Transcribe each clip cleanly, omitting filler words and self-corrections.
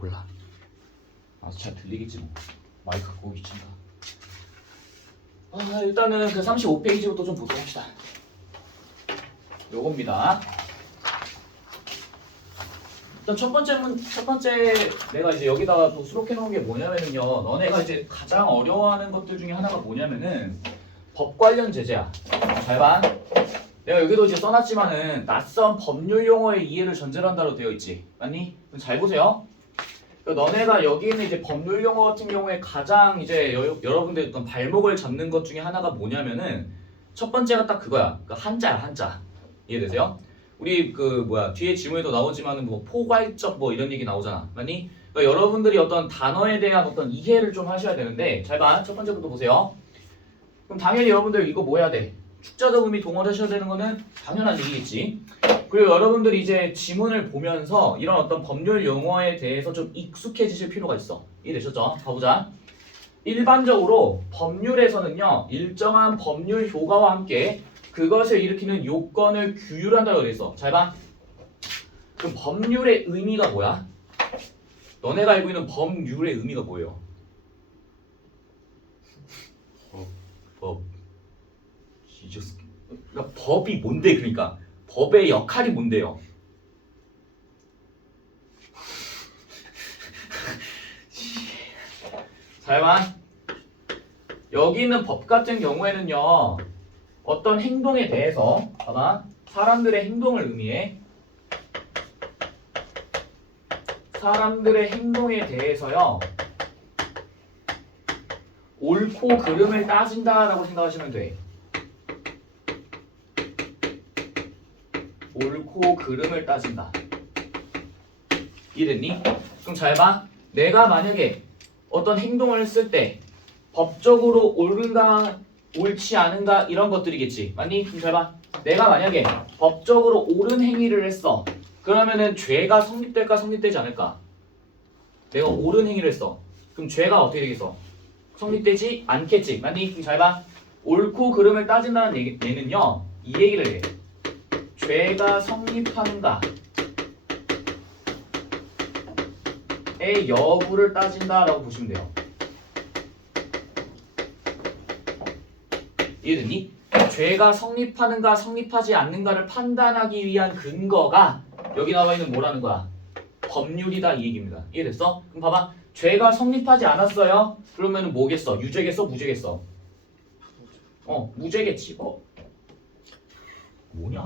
몰라. 아, 잘 들리겠지 뭐. 마이크 갖고 오기 귀찮다. 일단은 그 35페이지부터 좀 보도록 합시다. 요겁니다. 일단 첫 번째 내가 이제 여기다가 또 수록해 놓은 게 뭐냐면요. 너네가 이제 가장 어려워하는 것들 중에 하나가 뭐냐면은 법 관련 제재야. 잘 봐. 내가 여기도 이제 써놨지만은 낯선 법률 용어의 이해를 전제로 한다고 되어 있지. 맞니? 그럼 잘 보세요. 너네가 여기 있는 이제 법률 용어 같은 경우에 가장 이제 여러분들 어떤 발목을 잡는 것 중에 하나가 뭐냐면은 첫 번째가 딱 그거야. 그 한자야, 한자. 이해되세요? 우리 뒤에 지문에도 나오지만은 뭐 포괄적 뭐 이런 얘기 나오잖아. 맞니? 그러니까 여러분들이 어떤 단어에 대한 어떤 이해를 좀 하셔야 되는데 잘 봐. 첫 번째부터 보세요. 그럼 당연히 여러분들 이거 뭐 해야 돼? 축자적 의미 동원하셔야 되는 거는 당연한 얘기겠지. 그리고 여러분들이 이제 지문을 보면서 이런 어떤 법률 용어에 대해서 좀 익숙해지실 필요가 있어. 이해되셨죠? 가보자. 일반적으로 법률에서는요, 일정한 법률 효과와 함께 그것을 일으키는 요건을 규율한다고 되어 있어. 잘 봐. 그럼 법률의 의미가 뭐야? 너네가 알고 있는 법률의 의미가 뭐예요? 법. 그러니까 법이 뭔데? 그러니까 법의 역할이 뭔데요? 잘 봐. 여기 있는 법 같은 경우에는요, 어떤 행동에 대해서 봐봐. 사람들의 행동을 의미해. 사람들의 행동에 대해서요, 옳고 그름을 따진다라고 생각하시면 돼. 옳고 그름을 따진다. 이해됐니? 그럼 잘 봐. 내가 만약에 어떤 행동을 했을 때 법적으로 옳은가 옳지 않은가 이런 것들이겠지. 맞니? 그럼 잘 봐. 내가 만약에 법적으로 옳은 행위를 했어. 그러면은 죄가 성립될까 성립되지 않을까? 내가 옳은 행위를 했어. 그럼 죄가 어떻게 되겠어? 성립되지 않겠지. 맞니? 그럼 잘 봐. 옳고 그름을 따진다는 얘는요. 이 얘기를 해. 죄가 성립하는가의 여부를 따진다라고 보시면 돼요. 이해됐니? 죄가 성립하는가 성립하지 않는가를 판단하기 위한 근거가 여기 나와 있는 뭐라는 거야? 법률이다 이 얘기입니다. 이해됐어? 그럼 봐봐. 죄가 성립하지 않았어요? 그러면 뭐겠어? 유죄겠어? 무죄겠어? 무죄겠지. 뭐냐?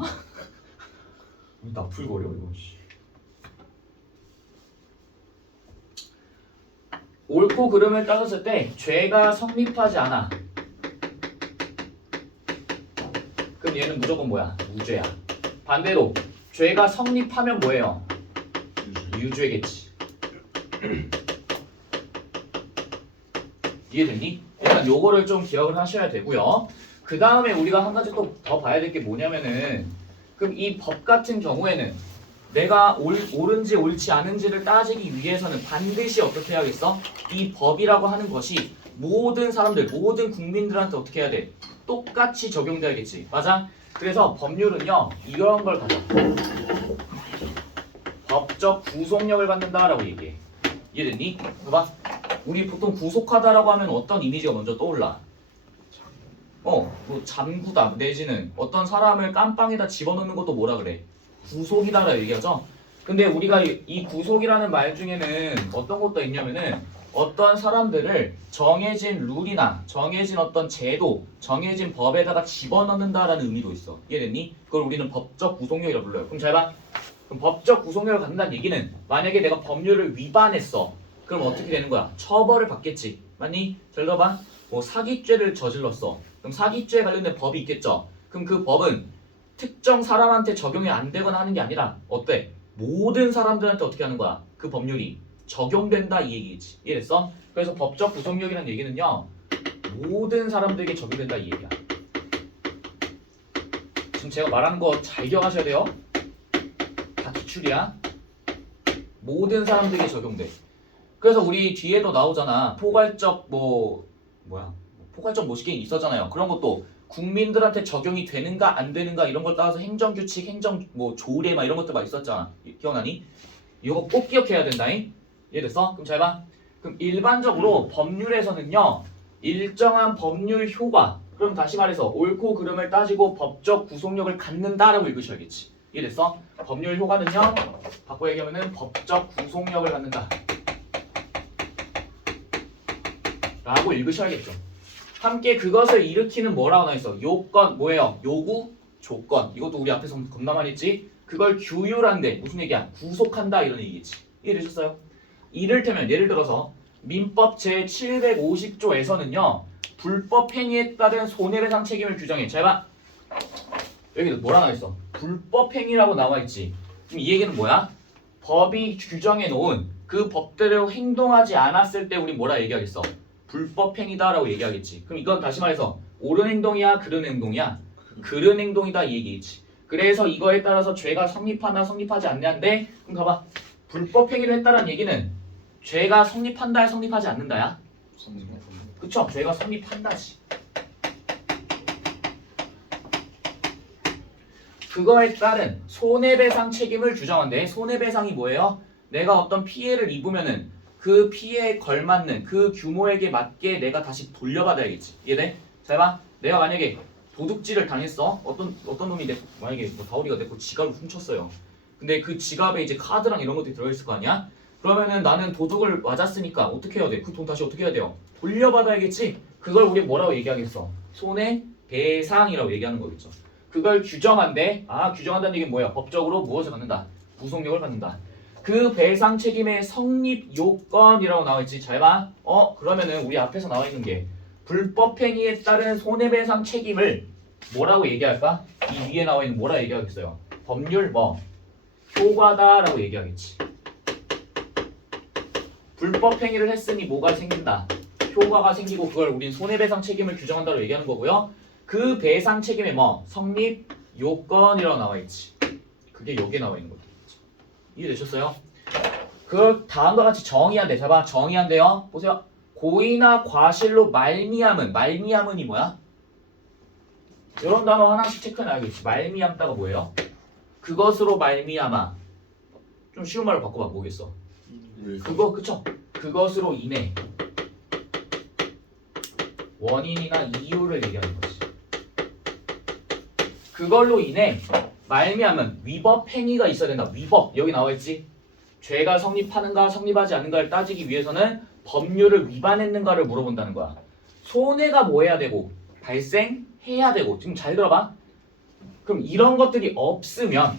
나풀거려 이거. 옳고 그름을 따졌을 때 죄가 성립하지 않아. 그럼 얘는 무조건 뭐야? 무죄야. 반대로 죄가 성립하면 뭐예요? 유죄겠지. 이해됐니? 일단 요거를 좀 기억을 하셔야 되고요. 그 다음에 우리가 한 가지 또 더 봐야 될 게 뭐냐면은 그럼 이 법 같은 경우에는 내가 옳은지 옳지 않은지를 따지기 위해서는 반드시 어떻게 해야겠어? 이 법이라고 하는 것이 모든 사람들, 모든 국민들한테 어떻게 해야 돼? 똑같이 적용돼야겠지. 맞아? 그래서 법률은요, 이런 걸 가져. 법적 구속력을 갖는다라고 얘기해. 이해됐니? 봐봐. 우리 보통 구속하다라고 하면 어떤 이미지가 먼저 떠올라? 뭐 잠구다 내지는 어떤 사람을 깜빵에다 집어넣는 것도 뭐라 그래? 구속이다라고 얘기하죠. 근데 우리가 이 구속이라는 말 중에는 어떤 것도 있냐면은 어떤 사람들을 정해진 룰이나 정해진 어떤 제도, 정해진 법에다가 집어넣는다라는 의미도 있어. 이해됐니? 그걸 우리는 법적 구속력이라고 불러요. 그럼 잘 봐. 그럼 법적 구속력을 갖는다는 얘기는 만약에 내가 법률을 위반했어. 그럼 어떻게 되는 거야? 처벌을 받겠지. 맞니? 잘 들어봐. 뭐 사기죄를 저질렀어. 그럼 사기죄에 관련된 법이 있겠죠. 그럼 그 법은 특정 사람한테 적용이 안 되거나 하는 게 아니라 어때? 모든 사람들한테 어떻게 하는 거야? 그 법률이 적용된다 이 얘기지. 이해됐어? 그래서 법적 구속력이라는 얘기는요. 모든 사람들에게 적용된다 이 얘기야. 지금 제가 말하는 거 잘 기억하셔야 돼요. 다 기출이야. 모든 사람들에게 적용돼. 그래서 우리 뒤에도 나오잖아. 포괄적 포괄적 모시기 있었잖아요. 그런 것도 국민들한테 적용이 되는가 안 되는가 이런 걸 따라서 행정규칙, 조례 막 이런 것들 막 있었잖아. 기억나니? 이거 꼭 기억해야 된다잉. 이해됐어? 그럼 잘 봐. 그럼 일반적으로 법률에서는요 일정한 법률 효과, 그럼 다시 말해서 옳고 그름을 따지고 법적 구속력을 갖는다라고 읽으셔야겠지. 이해됐어? 법률 효과는요 바꿔 얘기하면은 법적 구속력을 갖는다 라고 읽으셔야겠죠. 함께 그것을 일으키는 뭐라고 나와있어? 요건 뭐예요? 요구, 조건. 이것도 우리 앞에서 겁나 많이 했지. 그걸 규율한데 무슨 얘기야? 구속한다 이런 얘기겠지. 이해되셨어요? 이를테면 예를 들어서 민법 제750조에서는요 불법 행위에 따른 손해배상 책임을 규정해. 잘 봐. 여기 뭐라 나와있어? 불법 행위라고 나와있지. 그럼 이 얘기는 뭐야? 법이 규정해 놓은 그 법대로 행동하지 않았을 때 우리 뭐라 얘기하겠어? 불법 행위다라고 얘기하겠지. 그럼 이건 다시 말해서 옳은 행동이야, 그른 행동이야? 그른 행동이다 이 얘기겠지. 그래서 이거에 따라서 죄가 성립하나 성립하지 않냐인데, 그럼 봐봐. 불법 행위를 했다는 얘기는 죄가 성립한다, 성립하지 않는다야? 그쵸? 죄가 성립한다지. 그거에 따른 손해배상 책임을 규정한대. 손해배상이 뭐예요? 내가 어떤 피해를 입으면은 그 피해에 걸맞는 그 규모에게 맞게 내가 다시 돌려받아야겠지. 이해돼? 잘 봐. 내가 만약에 도둑질을 당했어. 어떤 놈이 만약에 뭐 다우리가 내 거 지갑을 훔쳤어요. 근데 그 지갑에 이제 카드랑 이런 것들이 들어있을 거 아니야? 그러면은 나는 도둑을 맞았으니까 어떻게 해야 돼? 그 돈 다시 어떻게 해야 돼요? 돌려받아야겠지. 그걸 우리 뭐라고 얘기하겠어? 손해배상이라고 얘기하는 거겠죠. 그걸 규정한데, 규정한다는 얘기는 뭐야? 법적으로 무엇을 갖는다? 구속력을 갖는다. 그 배상 책임의 성립 요건이라고 나와있지. 잘 봐. 그러면은 우리 앞에서 나와 있는 게 불법 행위에 따른 손해배상 책임을 뭐라고 얘기할까? 이 위에 나와 있는 뭐라 얘기하겠어요? 법률 효과다라고 얘기하겠지. 불법 행위를 했으니 뭐가 생긴다? 효과가 생기고 그걸 우린 손해배상 책임을 규정한다고 얘기하는 거고요. 그 배상 책임의 성립 요건이라고 나와 있지. 그게 여기에 나와 있는 거죠. 이해되셨어요? 그 다음과 같이 정의한대. 잡아. 정의한대요. 보세요. 고의나 과실로 말미암은이 뭐야? 이런 단어 하나씩 체크해놔야겠지. 말미암다가 뭐예요? 그것으로 말미암아. 좀 쉬운 말로 바꿔봐. 뭐겠어? 그쵸? 그것으로 인해 원인이나 이유를 얘기하는 거지. 그걸로 인해 말미암은 위법 행위가 있어야 된다. 위법. 여기 나와있지? 죄가 성립하는가 성립하지 않는가를 따지기 위해서는 법률을 위반했는가를 물어본다는 거야. 손해가 뭐 해야 되고 발생해야 되고. 지금 잘 들어봐. 그럼 이런 것들이 없으면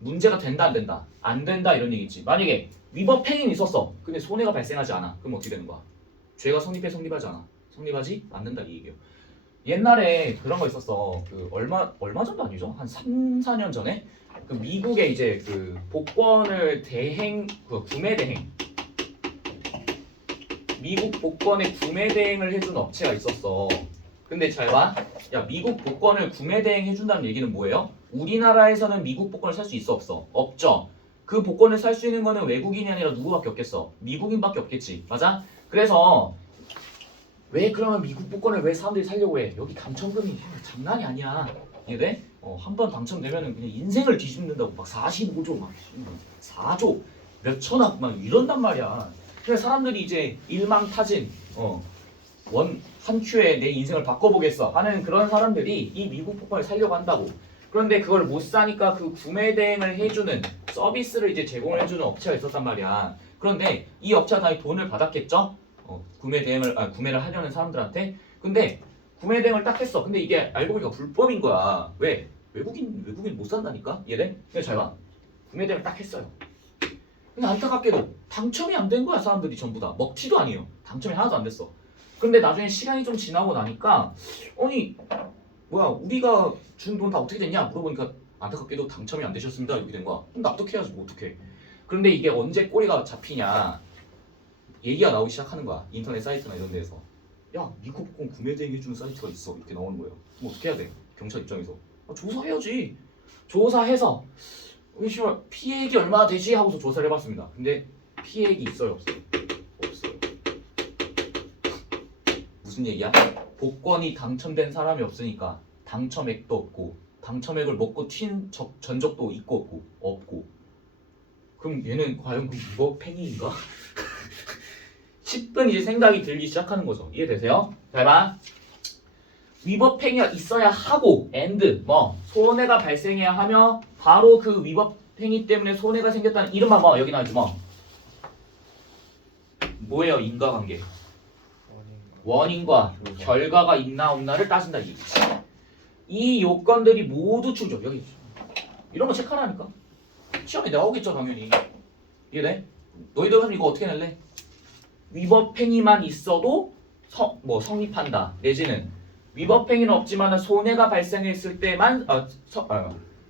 문제가 된다 안 된다? 안 된다 이런 얘기지. 만약에 위법 행위는 있었어. 근데 손해가 발생하지 않아. 그럼 어떻게 되는 거야? 죄가 성립하지 않아. 성립하지 않는다 이 얘기예요. 옛날에 그런 거 있었어. 그 얼마 전도 아니죠? 한 3, 4년 전에 그 미국에 이제 그 복권을 구매 대행, 미국 복권의 구매 대행을 해준 업체가 있었어. 근데 잘 봐. 야, 미국 복권을 구매 대행 해준다는 얘기는 뭐예요? 우리나라에서는 미국 복권을 살 수 있어 없어? 없죠. 그 복권을 살 수 있는 거는 외국인이 아니라 누구밖에 없겠어? 미국인밖에 없겠지. 맞아? 그래서 왜 그러면 미국 복권을 왜 사람들이 살려고 해? 여기 당첨금이 장난이 아니야. 이해돼? 한 번 당첨되면은 그냥 인생을 뒤집는다고 막 45조 막 4조 몇 천억 막 이런단 말이야. 그래서 사람들이 이제 일망타진 한 큐에 내 인생을 바꿔보겠어 하는 그런 사람들이 이 미국 복권을 살려고 한다고. 그런데 그걸 못 사니까 그 구매 대행을 해주는 서비스를 이제 제공을 해주는 업체가 있었단 말이야. 그런데 이 업체가 당연히 돈을 받았겠죠? 구매를 하려는 사람들한테. 근데 구매 대행을 딱 했어. 근데 이게 알고 보니까 불법인 거야. 왜? 외국인 못 산다니까? 이해돼? 근데 잘 봐. 구매 대행을 딱 했어요. 근데 안타깝게도 당첨이 안 된 거야. 사람들이 전부 다. 먹튀도 아니에요. 당첨이 하나도 안 됐어. 근데 나중에 시간이 좀 지나고 나니까 뭐야 우리가 준 돈 다 어떻게 됐냐 물어보니까 안타깝게도 당첨이 안 되셨습니다 이렇게 된 거야. 그럼 납득해야지 뭐 어떡해. 그런데 이게 언제 꼬리가 잡히냐 얘기가 나오기 시작하는 거야. 인터넷 사이트나 이런 데에서. 야, 미국 복권 구매 대행 해주는 사이트가 있어. 이렇게 나오는 거예요. 그럼 어떻게 해야 돼? 경찰 입장에서. 조사해야지. 조사해서 피해액이 얼마나 되지? 하고서 조사를 해봤습니다. 근데 피해액이 있어요? 없어요? 없어요. 무슨 얘기야? 복권이 당첨된 사람이 없으니까 당첨액도 없고 당첨액을 먹고 튄 전적도 있고 없고. 그럼 얘는 과연 그 위법행위인가? 10분 이제 생각이 들기 시작하는 거죠. 이해되세요? 잘 봐. 위법행위가 있어야 하고 and 뭐 손해가 발생해야 하며 바로 그 위법행위 때문에 손해가 생겼다는 이름만 뭐 여기 나와있지 뭐. 뭐예요? 인과관계. 원인과 결과가 있나 없나를 따진다 이 얘기지. 이 요건들이 모두 충족. 여기 이런 거 체크하라니까. 시험에 나오겠죠 당연히. 이해돼? 너희들 그럼 이거 어떻게 낼래? 위법행위만 있어도 성립한다. 내지는 위법행위는 없지만 손해가 발생했을 때만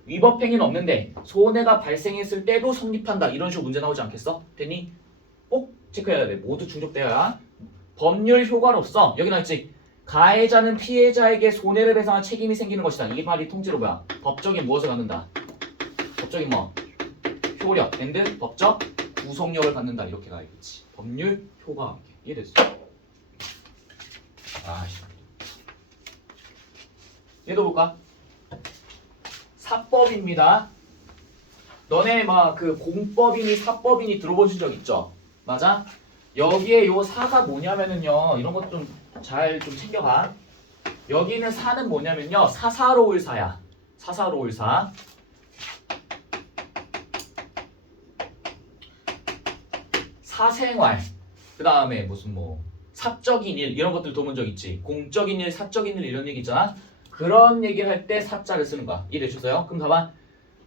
위법행위는 없는데 손해가 발생했을 때도 성립한다. 이런 식으로 문제 나오지 않겠어? 됐니? 꼭 체크해야 돼. 모두 충족돼야. 법률 효과로서 여기 나있지. 가해자는 피해자에게 손해를 배상할 책임이 생기는 것이다. 이 말이 통째로 뭐야? 법적인 무엇을 갖는다? 법적인 뭐? 효력 and 법적 구속력을 갖는다. 이렇게 가야겠지. 법률 효과와 함께. 이해됐어? 얘도 볼까? 사법입니다. 너네 막 그 공법이니 사법이니 들어보신 적 있죠? 맞아? 여기에 요 사가 뭐냐면은요. 이런 것 좀 잘 좀 챙겨가. 여기는 사는 뭐냐면요. 사사로울 사야. 사사로울 사. 사생활. 그 다음에 무슨 뭐 사적인 일 이런 것들 도문 적 있지. 공적인 일, 사적인 일 이런 얘기 있잖아. 그런 얘기를 할 때 사자를 쓰는 거야. 이해되셨어요? 그럼 가만.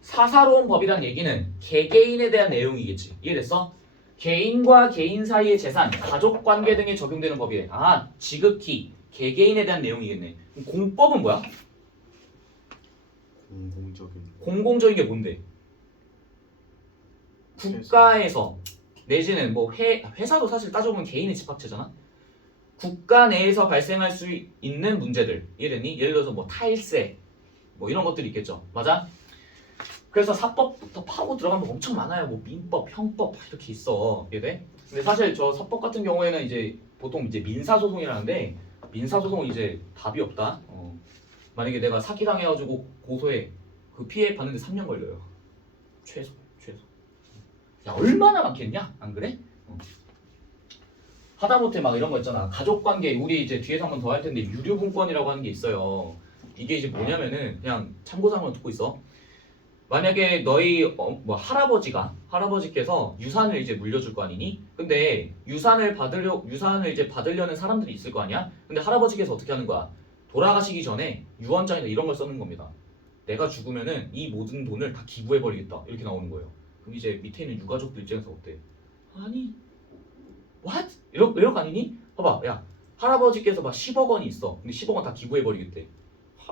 사사로운 법이라는 얘기는 개개인에 대한 내용이겠지. 이해됐어? 개인과 개인 사이의 재산, 가족 관계 등에 적용되는 법이래. 아, 지극히 개개인에 대한 내용이겠네. 그럼 공법은 뭐야? 공공적인 게 뭔데? 국가에서 내지는 뭐 회사도 사실 따져보면 개인의 집합체잖아. 국가 내에서 발생할 수 있는 문제들. 이해됐니? 예를 들어서 뭐 탈세 뭐 이런 것들이 있겠죠. 맞아? 그래서 사법부터 파고 들어가면 엄청 많아요. 뭐 민법, 형법 이렇게 있어. 이해돼? 근데 사실 저 사법 같은 경우에는 이제 보통 이제 민사소송이라는데 민사소송은 이제 답이 없다. 만약에 내가 사기당해가지고 고소해 그 피해 받는데 3년 걸려요. 최소. 야 얼마나 많겠냐? 안 그래? 하다못해 막 이런 거 있잖아. 가족관계 우리 이제 뒤에서 한 번 더 할 텐데 유류분권이라고 하는 게 있어요. 이게 이제 뭐냐면은 그냥 참고사항만 듣고 있어. 만약에 너희 뭐 할아버지께서 유산을 이제 물려줄 거 아니니? 근데 유산을 이제 받으려는 사람들이 있을 거 아니야? 근데 할아버지께서 어떻게 하는 거야? 돌아가시기 전에 유언장에다 이런 걸 써놓은 겁니다. 내가 죽으면은 이 모든 돈을 다 기부해 버리겠다. 이렇게 나오는 거예요. 그럼 이제 밑에 있는 유가족들 입장에서 어때? 아니, what? 이런 거 아니니? 봐봐, 야 할아버지께서 막 10억 원이 있어. 근데 10억 원 다 기부해 버리겠대.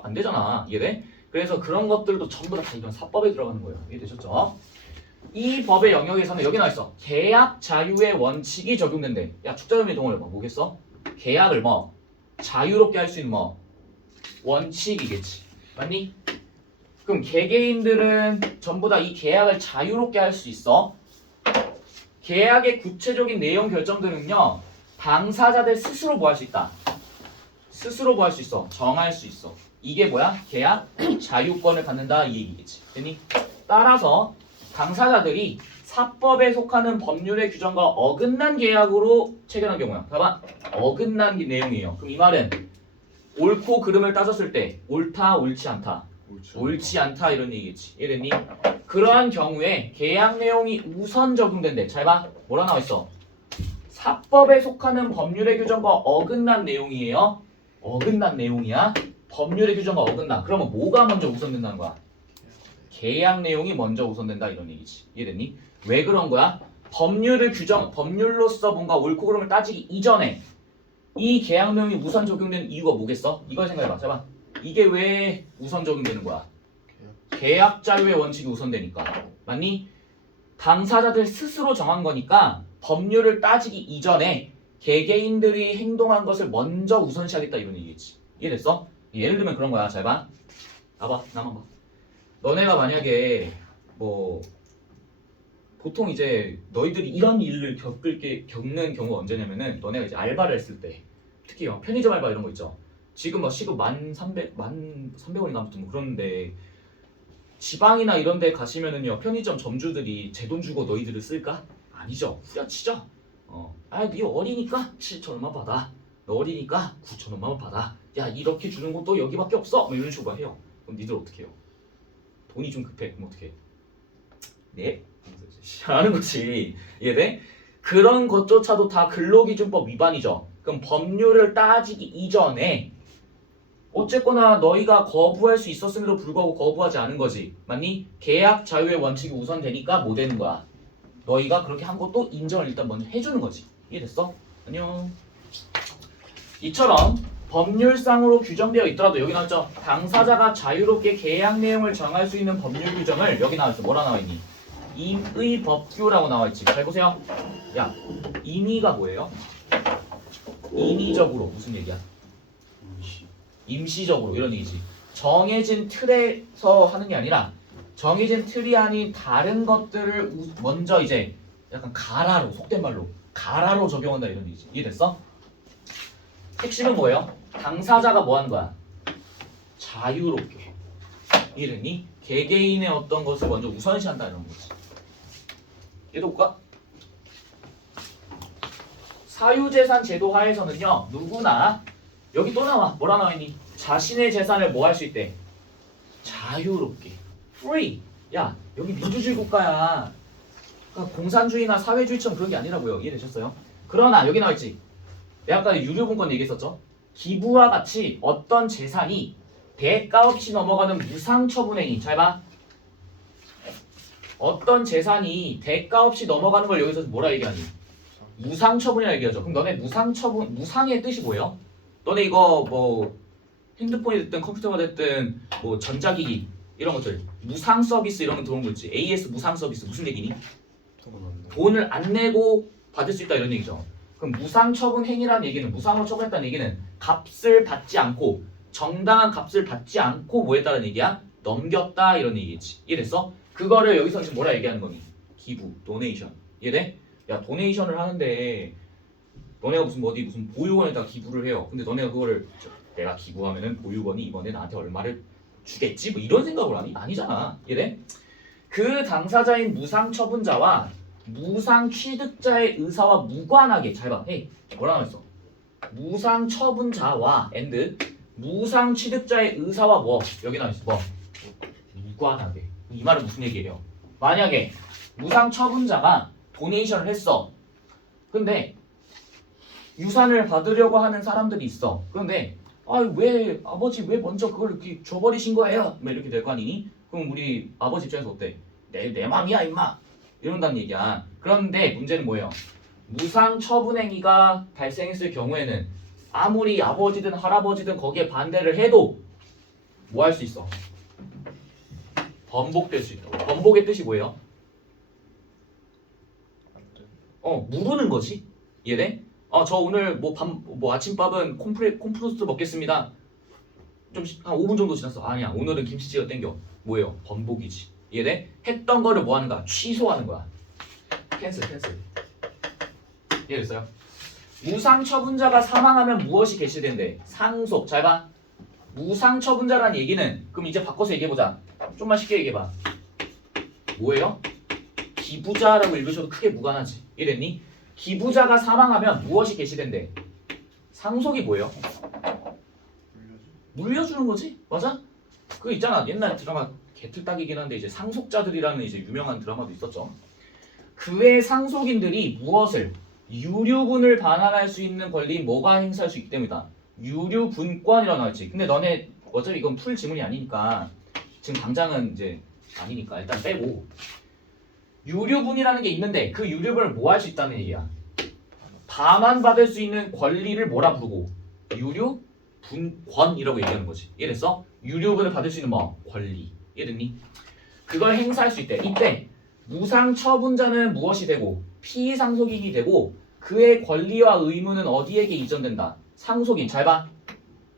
안 되잖아. 이해돼? 그래서 그런 것들도 전부 다 이런 사법에 들어가는 거예요. 이해되셨죠? 이 법의 영역에서는 여기 나와 있어. 계약 자유의 원칙이 적용된대. 야 축자금리 동원해봐. 뭐겠어? 계약을 뭐 자유롭게 할 수 있는 뭐 원칙이겠지. 맞니? 그럼 개개인들은 전부 다 이 계약을 자유롭게 할 수 있어. 계약의 구체적인 내용 결정들은요. 당사자들 스스로 뭐 할 수 있다. 스스로 뭐 할 수 있어. 정할 수 있어. 이게 뭐야? 계약 자유권을 갖는다 이 얘기겠지. 됐니? 따라서 당사자들이 사법에 속하는 법률의 규정과 어긋난 계약으로 체결한 경우야. 봐봐. 어긋난 내용이에요. 그럼 이 말은 옳고 그름을 따졌을 때 옳다, 옳지 않다. 옳지 않다 이런 얘기겠지. 이해됐니? 그러한 경우에 계약 내용이 우선 적용된대. 잘 봐. 뭐라 나와 있어? 사법에 속하는 법률의 규정과 어긋난 내용이에요. 어긋난 내용이야. 법률의 규정과 어긋나. 그러면 뭐가 먼저 우선된다는 거야? 계약 내용이 먼저 우선된다 이런 얘기지. 이해됐니? 왜 그런 거야? 법률로서 뭔가 옳고 그름을 따지기 이전에 이 계약 내용이 우선 적용되는 이유가 뭐겠어? 이걸 생각해봐. 잠깐. 이게 왜 우선 적용되는 거야? 계약 자유의 원칙이 우선되니까. 맞니? 당사자들 스스로 정한 거니까 법률을 따지기 이전에 개개인들이 행동한 것을 먼저 우선시하겠다 이런 얘기겠지. 이해됐어? 예를 들면 그런 거야. 잘 봐. 나봐. 나만 봐. 너네가 만약에 뭐 보통 이제 너희들이 이런 일을 겪는 경우가 언제냐면은 너네가 이제 알바를 했을 때 특히 편의점 알바 이런 거 있죠. 지금 막 시급 1,300원인가 아무튼 뭐 그런데 지방이나 이런 데 가시면은요 편의점 점주들이 제 돈 주고 너희들을 쓸까? 아니죠. 후려치죠. 네 어리니까 7,000원만 받아. 너 어리니까 9,000원만 받아. 야 이렇게 주는 곳도 여기밖에 없어. 뭐 이런 식으로 해요. 그럼 니들 어떻게 해요? 돈이 좀 급해. 그럼 어떻게 해? 네? 하는 거지. 이해돼? 그런 것조차도 다 근로기준법 위반이죠. 그럼 법률을 따지기 이전에 어쨌거나 너희가 거부할 수 있었음에도 불구하고 거부하지 않은 거지. 맞니? 계약 자유의 원칙이 우선되니까 뭐 되는 거야? 너희가 그렇게 한 것도 인정을 일단 먼저 해주는 거지. 이해됐어? 안녕. 이처럼 법률상으로 규정되어 있더라도 여기 나왔죠. 당사자가 자유롭게 계약 내용을 정할 수 있는 법률 규정을 여기 나왔어. 뭐라 나와 있니? 임의법규라고 나와 있지. 잘 보세요. 야, 임의가 뭐예요? 임의적으로 무슨 얘기야? 임시적으로 이런 얘기지. 정해진 틀에서 하는 게 아니라 정해진 틀이 아닌 다른 것들을 먼저 이제 약간 가라로 속된 말로 가라로 적용한다 이런 얘기지. 이해됐어? 핵심은 뭐예요? 당사자가 뭐 하는 거야? 자유롭게. 이해됐니? 개개인의 어떤 것을 먼저 우선시한다 이런 거지. 읽어볼까? 사유재산 제도 하에서는요 누구나 여기 또 나와. 뭐라 나와 있니? 자신의 재산을 뭐 할 수 있대? 자유롭게. free. 야 여기 민주주의 국가야. 그러니까 공산주의나 사회주의처럼 그런 게 아니라고요. 이해되셨어요? 그러나 여기 나와 있지. 내가 아까 유료분권 얘기했었죠. 기부와 같이 어떤 재산이 대가 없이 넘어가는 무상처분행위. 잘 봐. 어떤 재산이 대가 없이 넘어가는 걸 여기서 뭐라 얘기하니? 무상처분이라 얘기하죠. 그럼 너네 무상처분, 무상의 뜻이 뭐예요? 너네 이거 뭐 핸드폰이 됐든 컴퓨터가 됐든 뭐 전자기기 이런 것들 무상 서비스 이런 거 들어온 거 있지. AS 무상 서비스 무슨 얘기니? 돈을 안 내고 받을 수 있다 이런 얘기죠. 그럼 무상처분 행위라는 얘기는 무상으로 처분했다는 얘기는 값을 받지 않고 정당한 값을 받지 않고 뭐 했다는 얘기야? 넘겼다 이런 얘기지. 이해됐어? 그거를 여기서 지금 뭐라 얘기하는 거니? 기부, 도네이션. 이해돼? 야 도네이션을 하는데 너네가 무슨 보육원에다 기부를 해요. 근데 너네가 그거를 내가 기부하면은 보육원이 이번에 나한테 얼마를 주겠지? 뭐 이런 생각을 하니? 아니잖아. 이해돼? 그 당사자인 무상처분자와 무상취득자의 의사와 무관하게 잘 봐. 헤이 뭐라 나왔어? 무상처분자와 and 무상취득자의 의사와 뭐 여기 나와있어. 뭐 무관하게. 이 말은 무슨 얘기예요? 만약에 무상처분자가 도네이션을 했어. 근데 유산을 받으려고 하는 사람들이 있어. 그런데 왜 아버지 왜 먼저 그걸 이렇게 줘버리신 거예요? 뭐 이렇게 될 거 아니니? 그럼 우리 아버지 입장에서 어때? 내 맘이야 임마 이런다는 얘기야. 그런데 문제는 뭐예요? 무상처분행위가 발생했을 경우에는 아무리 아버지든 할아버지든 거기에 반대를 해도 뭐 할 수 있어? 번복될 수 있다고. 번복의 뜻이 뭐예요? 무르는 거지. 이해돼? 저 오늘 뭐 아침밥은 콤프로스트 먹겠습니다. 좀 한 5분 정도 지났어. 아니야. 오늘은 김치찌개 땡겨. 뭐예요? 번복이지. 이해돼? 했던 거를 뭐 하는 거야? 취소하는 거야. 캔슬. 이해됐어요? 무상처분자가 사망하면 무엇이 개시된대? 상속. 잘 봐. 무상처분자란 얘기는 그럼 이제 바꿔서 얘기해보자. 좀만 쉽게 얘기해봐. 뭐예요? 기부자라고 읽으셔도 크게 무관하지. 이랬니? 기부자가 사망하면 무엇이 개시된대? 상속이 뭐예요? 물려주는 거지? 맞아? 그 있잖아. 옛날 드라마 개틀딱이긴 한데 이제 상속자들이라는 이제 유명한 드라마도 있었죠. 그의 상속인들이 무엇을? 유류분을 반환할 수 있는 권리인 뭐가 행사할 수 있기 때문이다. 유류분권이라고 나왔지. 근데 너네 어차피 이건 풀 지문이 아니니까 지금 당장은 이제 아니니까 일단 빼고 유류분이라는 게 있는데 그 유류분을 뭐 할 수 있다는 얘기야. 반환받을 수 있는 권리를 뭐라 부르고 유류분권이라고 얘기하는 거지. 이해됐어? 유류분을 받을 수 있는 뭐? 권리. 이해됐니? 그걸 행사할 수 있대. 이때 무상처분자는 무엇이 되고 피상속인이 되고 그의 권리와 의무는 어디에게 이전된다? 상속인. 잘 봐.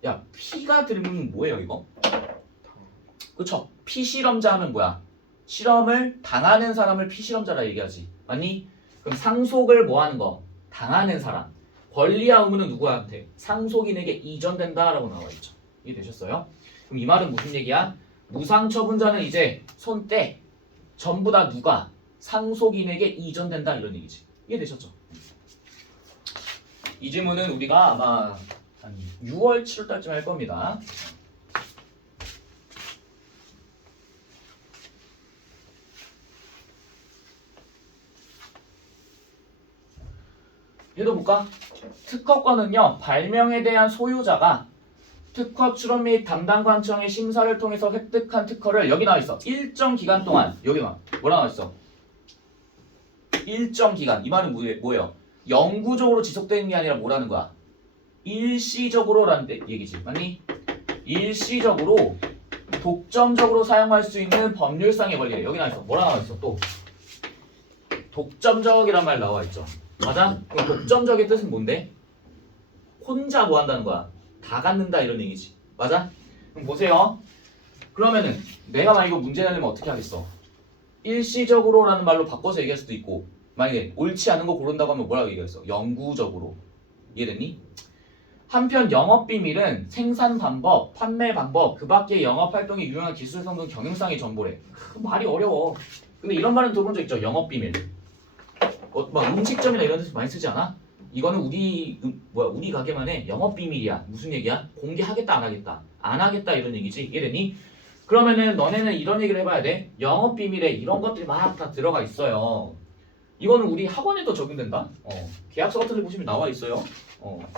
야 피가 들면 뭐예요 이거? 그쵸? 피실험자 하면 뭐야? 실험을 당하는 사람을 피실험자라 얘기하지. 맞니? 그럼 상속을 뭐 하는 거? 당하는 사람. 권리와 의무는 누구한테? 상속인에게 이전된다라고 나와 있죠. 이해되셨어요? 그럼 이 말은 무슨 얘기야? 무상처분자는 이제 손떼 전부 다 누가 상속인에게 이전된다 이런 얘기지. 이해되셨죠? 이 질문은 우리가 아마 한 6월 7월 달쯤 할 겁니다. 읽어볼까? 특허권은요, 발명에 대한 소유자가 특허 출원 및 담당 관청의 심사를 통해서 획득한 특허를 여기 나와 있어. 일정 기간 동안 여기 뭐라 나와 있어? 일정 기간. 이 말은 뭐예요? 영구적으로 지속되는 게 아니라 뭐라는 거야? 일시적으로라는 얘기지. 맞니? 일시적으로 독점적으로 사용할 수 있는 법률상의 권리래. 여기 나와 있어. 뭐라 나와 있어? 또 독점적이란 말 나와 있죠. 맞아? 그럼 독점적의 뜻은 뭔데? 혼자 뭐 한다는 거야? 다 갖는다 이런 얘기지. 맞아? 그럼 보세요. 그러면은 내가 만약 이거 문제 내려면 어떻게 하겠어? 일시적으로라는 말로 바꿔서 얘기할 수도 있고, 만약에 옳지 않은 거 고른다고 하면 뭐라고 얘기했어? 영구적으로. 이해됐니? 한편 영업비밀은 생산 방법, 판매 방법, 그 밖의 영업활동에 유용한 기술성 등 경영상의 정보래. 말이 어려워. 근데 이런 말은 들어본 적 있죠? 영업비밀. 막 음식점이나 이런 데서 많이 쓰지 않아? 이거는 우리 가게만의 영업비밀이야. 무슨 얘기야? 공개하겠다 안 하겠다. 안 하겠다 이런 얘기지. 이해됐니? 그러면은 너네는 이런 얘기를 해봐야 돼. 영업비밀에 이런 것들이 막 다 들어가 있어요. 이거는 우리 학원에도 적용된다. 계약서 같은 데 보시면 나와 있어요.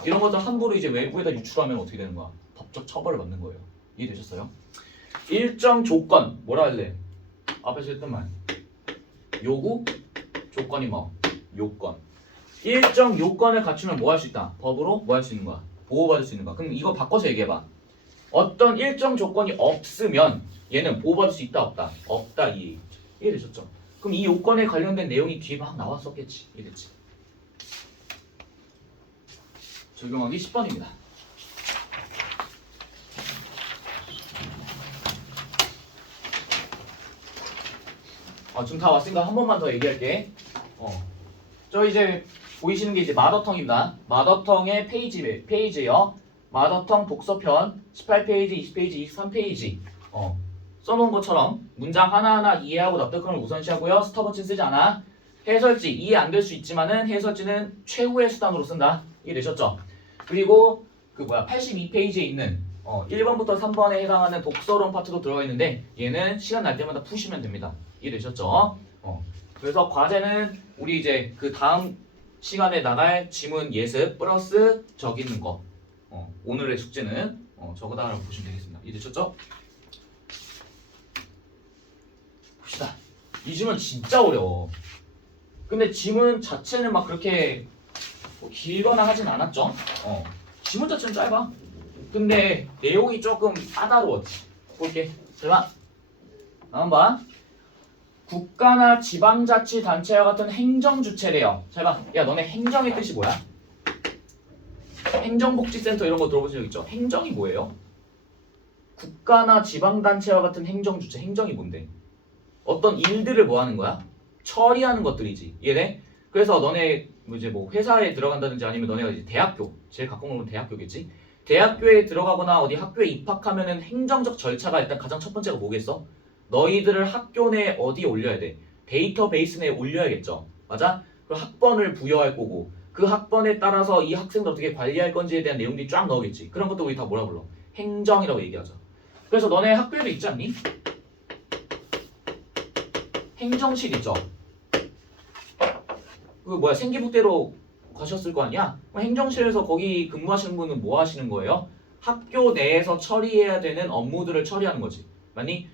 이런 것들 함부로 이제 외부에다 유출하면 어떻게 되는 거야? 법적 처벌을 받는 거예요. 이해되셨어요? 일정 조건 뭐라 할래? 앞에서 했던 말. 요구, 조건이 뭐? 요건. 일정 요건을 갖추면 뭐 할 수 있다? 법으로 뭐 할 수 있는 거야? 보호받을 수 있는 거야. 그럼 이거 바꿔서 얘기해봐. 어떤 일정 조건이 없으면 얘는 보호받을 수 있다 없다? 없다 이 이해되셨죠? 그럼 이 요건에 관련된 내용이 뒤에 막 나왔었겠지. 이해됐지? 적용하기 10번입니다. 지금 다 왔으니까 한 번만 더 얘기할게. 저 이제 보이시는 게 이제 마더텅입니다. 마더텅의 페이지예요. 마더텅 독서편 18페이지, 20페이지, 23페이지. 써놓은 것처럼 문장 하나하나 이해하고 납득함을 우선시하고요. 스톱워치는 쓰지 않아. 해설지 이해 안 될 수 있지만은 해설지는 최후의 수단으로 쓴다. 이해되셨죠? 그리고 82페이지에 있는 1번부터 3번에 해당하는 독서론 파트도 들어가 있는데 얘는 시간 날 때마다 푸시면 됩니다. 이해되셨죠? 그래서 과제는 우리 이제 그 다음 시간에 나갈 지문 예습 플러스 적이는 거. 오늘의 숙제는 저거다라고 보시면 되겠습니다. 이해되셨죠? 봅시다. 이 지문 진짜 어려워. 근데 지문 자체는 막 그렇게 길거나 하진 않았죠? 지문 자체는 짧아. 근데 내용이 조금 까다로웠지. 볼게. 자, 한번 봐. 국가나 지방자치단체와 같은 행정주체래요. 잘 봐. 야, 너네 행정의 뜻이 뭐야? 행정복지센터 이런 거 들어보신 적 있죠? 행정이 뭐예요? 국가나 지방단체와 같은 행정주체. 행정이 뭔데? 어떤 일들을 뭐 하는 거야? 처리하는 것들이지. 이해돼? 그래서 너네 이제 뭐 회사에 들어간다든지 아니면 너네가 이제 대학교, 제일 가까운 건 대학교겠지? 대학교에 들어가거나 어디 학교에 입학하면은 행정적 절차가 일단 가장 첫 번째가 뭐겠어? 너희들을 학교 내 어디에 올려야 돼? 데이터베이스 내에 올려야겠죠. 맞아? 그럼 학번을 부여할 거고 그 학번에 따라서 이 학생들 어떻게 관리할 건지에 대한 내용들이 쫙 나오겠지. 그런 것도 우리 다 뭐라 불러? 행정이라고 얘기하죠. 그래서 너네 학교에도 있지 않니? 행정실 있죠. 생기부대로 가셨을 거 아니야? 행정실에서 거기 근무하시는 분은 뭐 하시는 거예요? 학교 내에서 처리해야 되는 업무들을 처리하는 거지. 맞니?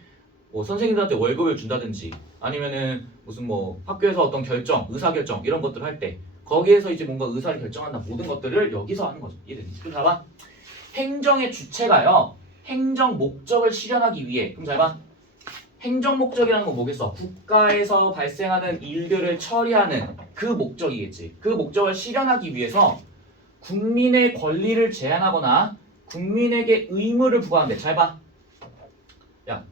선생님들한테 월급을 준다든지 아니면은 무슨 학교에서 어떤 결정, 의사결정 이런 것들을 할 때 거기에서 이제 뭔가 의사를 결정한다 모든 것들을 여기서 하는 거죠. 이해되지? 그럼 잘 봐. 행정의 주체가요. 행정 목적을 실현하기 위해. 그럼 잘 봐. 행정 목적이라는 건 뭐겠어? 국가에서 발생하는 일들을 처리하는 그 목적이겠지. 그 목적을 실현하기 위해서 국민의 권리를 제한하거나 국민에게 의무를 부과하는데 잘 봐. 야,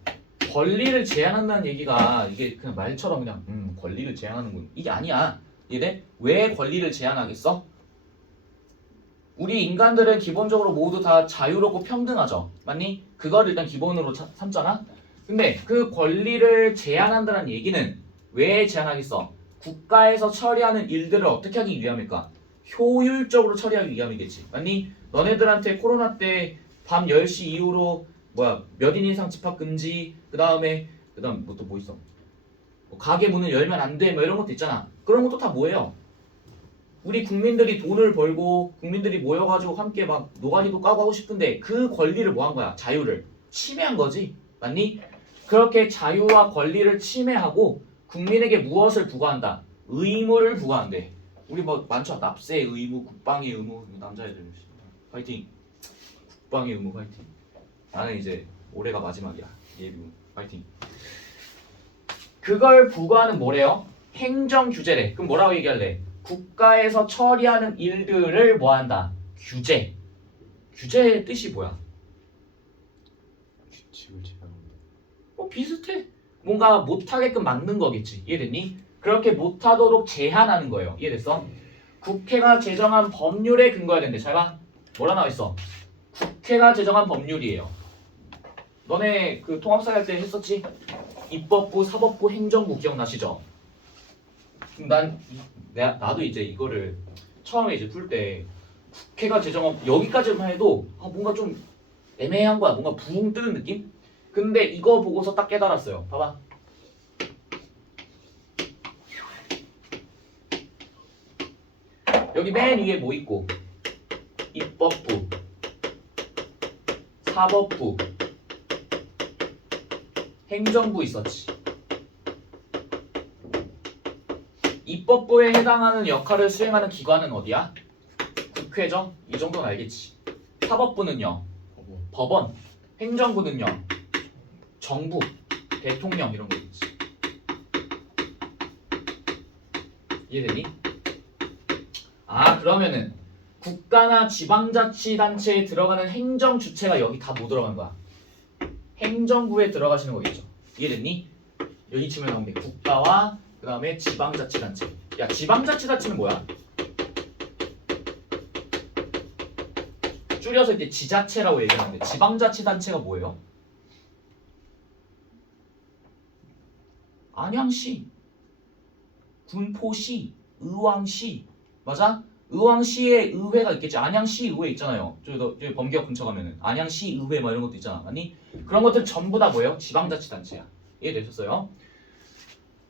권리를 제한한다는 얘기가 이게 그냥 말처럼 그냥 권리를 제한하는군. 이게 아니야. 얘네 왜 권리를 제한하겠어? 우리 인간들은 기본적으로 모두 다 자유롭고 평등하죠. 맞니? 그걸 일단 기본으로 삼잖아. 근데 그 권리를 제한한다는 얘기는 왜 제한하겠어? 국가에서 처리하는 일들을 어떻게 하기 위함일까? 효율적으로 처리하기 위함이겠지. 맞니? 너네들한테 코로나 때 밤 10시 이후로 몇 인 이상 집합 금지, 그다음 뭐 또 뭐 있어? 뭐 가게 문을 열면 안 돼, 뭐 이런 것도 있잖아. 그런 것도 다 뭐예요? 우리 국민들이 돈을 벌고 국민들이 모여가지고 함께 막 노가리도 까고 하고 싶은데 그 권리를 뭐 한 거야? 자유를 침해한 거지. 맞니? 그렇게 자유와 권리를 침해하고 국민에게 무엇을 부과한다? 의무를 부과한대. 우리 뭐 많죠? 납세 의무, 국방의 의무, 남자애들 파이팅. 국방의 의무 파이팅. 나는 이제 올해가 마지막이야. 예비 파이팅. 그걸 부과하는 뭐래요? 행정 규제래. 그럼 뭐라고 얘기할래? 국가에서 처리하는 일들을 뭐한다? 규제. 규제의 뜻이 뭐야? 규칙을 제한한다. 비슷해. 뭔가 못하게끔 막는 거겠지. 이해됐니? 그렇게 못하도록 제한하는 거예요. 이해됐어? 국회가 제정한 법률에 근거해야 된대. 잘 봐. 뭐라 나와 있어? 국회가 제정한 법률이에요. 너네 그 통합사 할 때 했었지? 입법부, 사법부, 행정부 기억나시죠? 나도 이제 이거를 처음에 이제 풀 때 국회가 제정한 여기까지만 해도 뭔가 좀 애매한 거야. 뭔가 붕 뜨는 느낌? 근데 이거 보고서 딱 깨달았어요. 봐봐. 여기 맨 위에 뭐 있고? 입법부, 사법부, 행정부 있었지. 입법부에 해당하는 역할을 수행하는 기관은 어디야? 국회죠? 이 정도는 알겠지. 사법부는요? 법원. 행정부는요? 정부, 대통령 이런 거 있지. 이해되니? 그러면은 국가나 지방자치단체에 들어가는 행정 주체가 여기 다 뭐 들어가는 거야? 행정부에 들어가시는 거겠죠. 이해됐니? 여기 치면 나오는 게 국가와 그 다음에 지방자치단체. 야, 지방자치단체는 뭐야? 줄여서 이제 지자체라고 얘기하는데 지방자치단체가 뭐예요? 안양시, 군포시, 의왕시. 맞아? 의왕시에 의회가 있겠지. 안양시 의회 있잖아요. 저기 범기역 근처 가면은 안양시 의회 뭐 이런 것도 있잖아. 아니? 그런 것들 전부 다 뭐예요? 지방자치단체야. 이해되셨어요?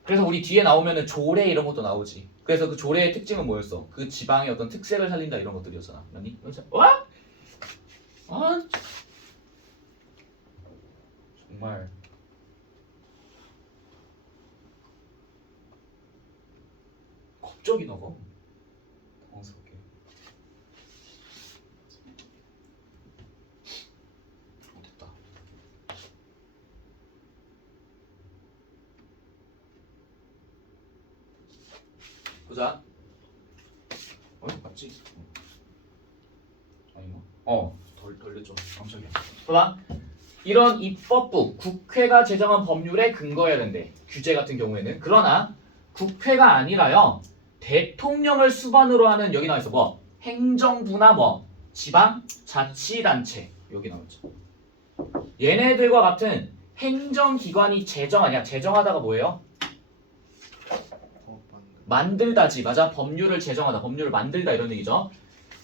그래서 우리 뒤에 나오면은 조례 이런 것도 나오지. 그래서 그 조례의 특징은 뭐였어? 그 지방의 어떤 특색을 살린다 이런 것들이었잖아. 아니? 정말 갑자기 나가. 당황스럽게. 됐다. 보자. 맞지? 아닌가? 덜 냈죠. 깜짝이야. 봐봐. 이런 입법부, 국회가 제정한 법률에 근거해야 된대. 규제 같은 경우에는. 그러나 국회가 아니라요. 대통령을 수반으로 하는 여기 나와 있어. 뭐? 행정부나 뭐? 지방자치단체. 여기 나와있죠. 얘네들과 같은 행정기관이 제정하다가 뭐예요? 만들다지. 맞아? 법률을 제정하다. 법률을 만들다 이런 얘기죠.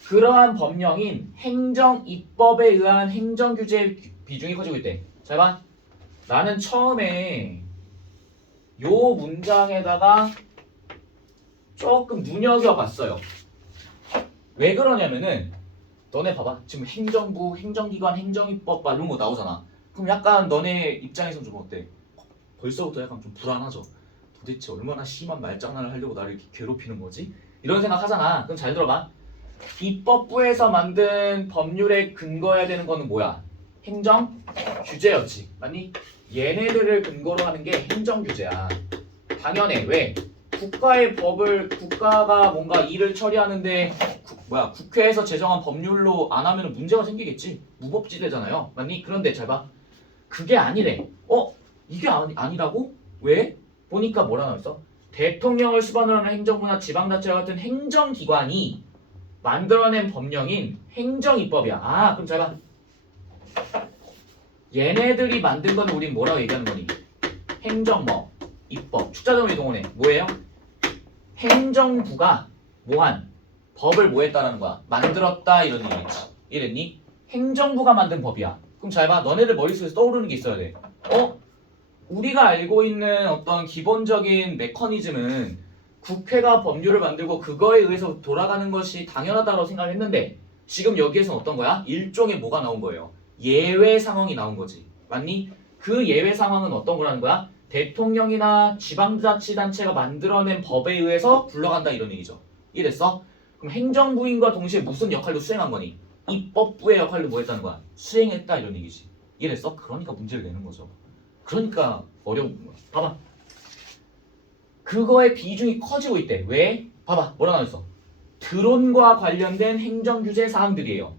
그러한 법령인 행정입법에 의한 행정규제의 비중이 커지고 있대. 잘 봐. 나는 처음에 요 문장에다가 조금 눈여겨봤어요. 왜 그러냐면은 너네 봐봐. 지금 행정부, 행정기관, 행정입법 이런 거 나오잖아. 그럼 약간 너네 입장에선 좀 어때? 벌써부터 약간 좀 불안하죠. 도대체 얼마나 심한 말장난을 하려고 나를 이렇게 괴롭히는 거지? 이런 생각 하잖아. 그럼 잘 들어봐. 입법부에서 만든 법률에 근거해야 되는 거는 뭐야? 행정 규제였지. 맞니? 얘네들을 근거로 하는 게 행정 규제야. 당연해. 왜? 국가의 법을 국가가 뭔가 일을 처리하는데 국회에서 제정한 법률로 안 하면 문제가 생기겠지. 무법지대잖아요. 맞니? 그런데 잘 봐. 그게 아니래. 이게 아니라고? 왜? 보니까 뭐라 나왔어? 대통령을 수반으로 하는 행정부나 지방자치와 같은 행정기관이 만들어낸 법령인 행정입법이야. 그럼 잘 봐. 얘네들이 만든 거는 우린 뭐라고 얘기하는 거니? 행정법, 입법, 축자점을 이동원해. 뭐예요? 행정부가 뭐한? 법을 뭐 했다라는 거야? 만들었다 이런 얘기지. 이랬니? 행정부가 만든 법이야. 그럼 잘 봐. 너네들 머릿속에서 떠오르는 게 있어야 돼. 우리가 알고 있는 어떤 기본적인 메커니즘은 국회가 법률을 만들고 그거에 의해서 돌아가는 것이 당연하다고 생각을 했는데 지금 여기에서 어떤 거야? 일종의 뭐가 나온 거예요? 예외 상황이 나온 거지. 맞니? 그 예외 상황은 어떤 거라는 거야? 대통령이나 지방자치단체가 만들어낸 법에 의해서 굴러간다 이런 얘기죠. 이해됐어? 그럼 행정부인과 동시에 무슨 역할로 수행한 거니? 입법부의 역할로 뭐 했다는 거야? 수행했다 이런 얘기지. 이해됐어? 그러니까 문제를 내는 거죠. 그러니까 어려운 거야. 봐봐. 그거의 비중이 커지고 있대. 왜? 봐봐. 뭐라 나왔어? 드론과 관련된 행정규제 사항들이에요.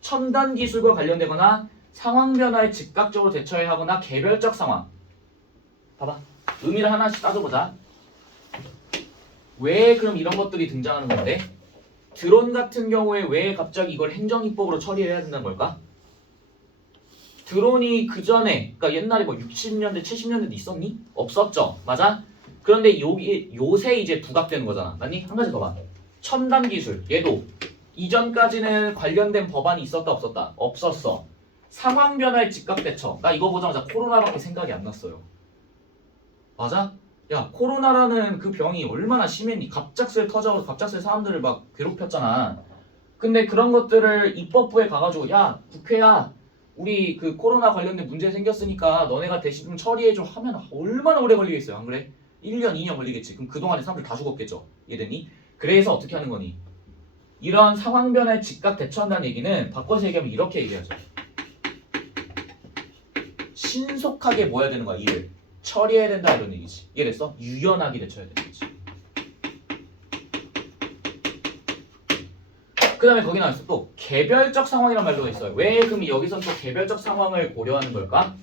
첨단 기술과 관련되거나 상황 변화에 즉각적으로 대처해야 하거나 개별적 상황. 봐봐. 의미를 하나씩 따져보자. 왜 그럼 이런 것들이 등장하는 건데? 드론 같은 경우에 왜 갑자기 이걸 행정입법으로 처리해야 된다는 걸까? 드론이 그 전에, 그러니까 옛날에 뭐 60년대, 70년대도 있었니? 없었죠. 맞아? 그런데 요새 이제 부각되는 거잖아. 맞니? 한 가지 더 봐. 첨단 기술. 얘도 이전까지는 관련된 법안이 있었다 없었다? 없었어. 상황 변화에 즉각 대처. 나 이거 보자마자 코로나밖에 생각이 안 났어요. 맞아? 야, 코로나라는 그 병이 얼마나 심했니? 갑작스레 터져서 갑작스레 사람들을 막 괴롭혔잖아. 근데 그런 것들을 입법부에 가가지고 야, 국회야, 우리 그 코로나 관련된 문제 생겼으니까 너네가 대신 좀 처리해줘 하면 얼마나 오래 걸리겠어요. 안 그래? 1년, 2년 걸리겠지. 그럼 그동안에 사람들 다 죽었겠죠. 이해되니? 그래서 어떻게 하는 거니? 이런 상황 변화에 즉각 대처한다는 얘기는 바꿔서 얘기하면 이렇게 얘기하죠. 신속하게 뭐 해야 되는 거야? 일을 처리해야 된다 이런 얘기지. 이해됐어? 유연하게 대처해야 되는 거지. 그 다음에 거기 나와있어. 또 개별적 상황이란 말도 있어요. 왜 그럼 여기선 또 개별적 상황을 고려하는 걸까?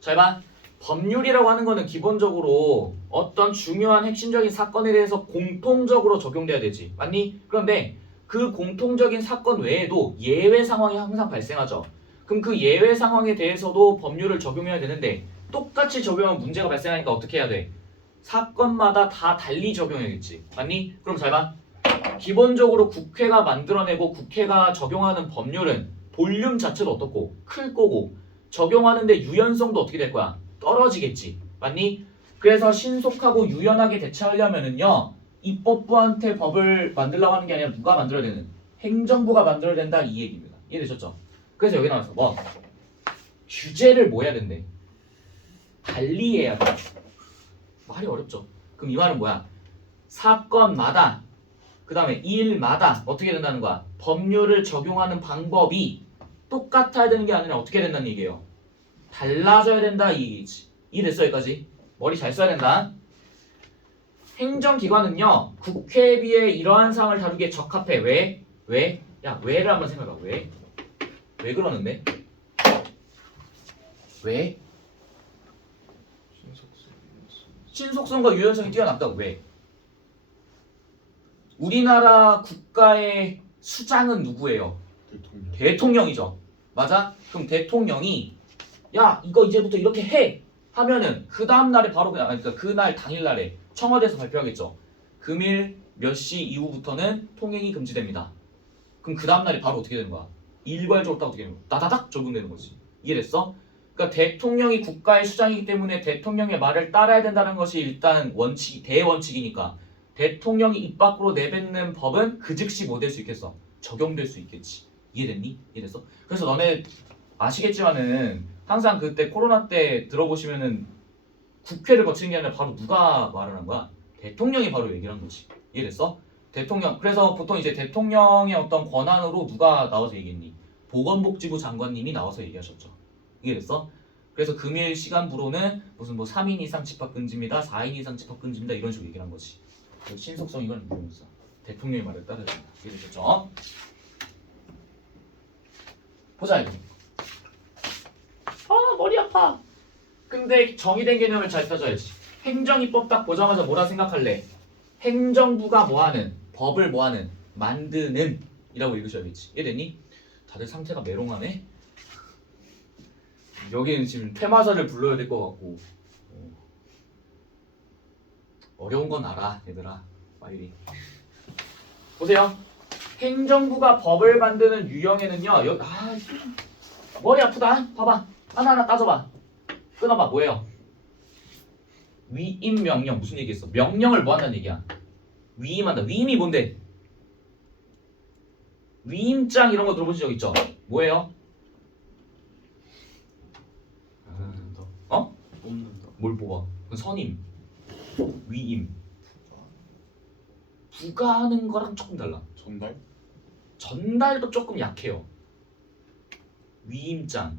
잘 봐. 법률이라고 하는 거는 기본적으로 어떤 중요한 핵심적인 사건에 대해서 공통적으로 적용돼야 되지. 맞니? 그런데 그 공통적인 사건 외에도 예외 상황이 항상 발생하죠. 그럼 그 예외 상황에 대해서도 법률을 적용해야 되는데 똑같이 적용하면 문제가 발생하니까 어떻게 해야 돼? 사건마다 다 달리 적용해야겠지. 맞니? 그럼 잘 봐. 기본적으로 국회가 만들어내고 국회가 적용하는 법률은 볼륨 자체도 어떻고 클 거고 적용하는데 유연성도 어떻게 될 거야? 떨어지겠지. 맞니? 그래서 신속하고 유연하게 대처하려면은요 입법부한테 법을 만들려고 하는 게 아니라 누가 만들어야 되는? 행정부가 만들어야 된다 이 얘기입니다. 이해되셨죠? 그래서 여기 나와서 뭐 규제를 뭐 해야 된대? 달리 해야 돼. 말이 어렵죠. 그럼 이 말은 뭐야? 사건마다 그 다음에 일마다 어떻게 된다는 거야? 법률을 적용하는 방법이 똑같아야 되는 게 아니라 어떻게 된다는 얘기예요? 달라져야 된다 이 얘기지. 이해됐어 여기까지? 머리 잘 써야 된다. 행정기관은요 국회에 비해 이러한 사항을 다루기에 적합해. 왜? 왜? 야 왜를 한번 생각해봐. 왜? 왜 그러는데? 왜? 신속성과 유연성이 뛰어났다고. 왜? 우리나라 국가의 수장은 누구예요? 대통령이죠. 맞아? 그럼 대통령이 야 이거 이제부터 이렇게 해 하면은 그 다음 날에 바로 그냥 그러니까 그날 당일날에 청와대에서 발표하겠죠. 금일 몇 시 이후부터는 통행이 금지됩니다. 그럼 그 다음 날에 바로 어떻게 되는 거야? 일괄적으로 딱 어떻게 되는 거야? 따다닥 적용되는 거지. 이해됐어? 그러니까 대통령이 국가의 수장이기 때문에 대통령의 말을 따라야 된다는 것이 일단 원칙, 대원칙이니까 대통령이 입 밖으로 내뱉는 법은 그 즉시 뭐 될 수 있겠어? 적용될 수 있겠지. 이해됐니? 이해됐어? 그래서 너네 아시겠지만은 항상 그때 코로나 때 들어보시면은 국회를 거치는 게 아니라 바로 누가 말을 한 거야? 대통령이 바로 얘기를 한 거지. 이해됐어? 대통령. 그래서 보통 이제 대통령의 어떤 권한으로 누가 나와서 얘기했니? 보건복지부 장관님이 나와서 얘기하셨죠. 이해됐어? 그래서 금일 시간부로는 무슨 뭐 3인 이상 집합 금지입니다. 4인 이상 집합 금지입니다. 이런 식으로 얘기를 한 거지. 신속성 이건 무용사. 대통령의 말을 따르야 된다. 이해되셨죠? 보자 이거. 아 머리 아파. 근데 정의된 개념을 잘 펴줘야지. 행정입법 딱 보자마자 뭐라 생각할래? 행정부가 뭐하는? 법을 뭐하는? 만드는 이라고 읽으셔야겠지. 이해됐니? 다들 상태가 메롱하네. 여기는 지금 퇴마사를 불러야 될 것 같고 어려운 건 알아 얘들아 빨리 보세요. 행정부가 법을 만드는 유형에는요 머리 아프다 봐봐 하나하나 따져봐 끊어봐 뭐예요? 위임 명령 무슨 얘기했어? 명령을 뭐 한다는 얘기야? 위임한다. 위임이 뭔데? 위임장 이런 거 들어보신 적 있죠? 뭐예요? 뽑는다. 어? 뽑는다. 뭘 뽑아? 그 선임 위임 부가하는 거랑 조금 달라. 전달? 전달도 조금 약해요. 위임장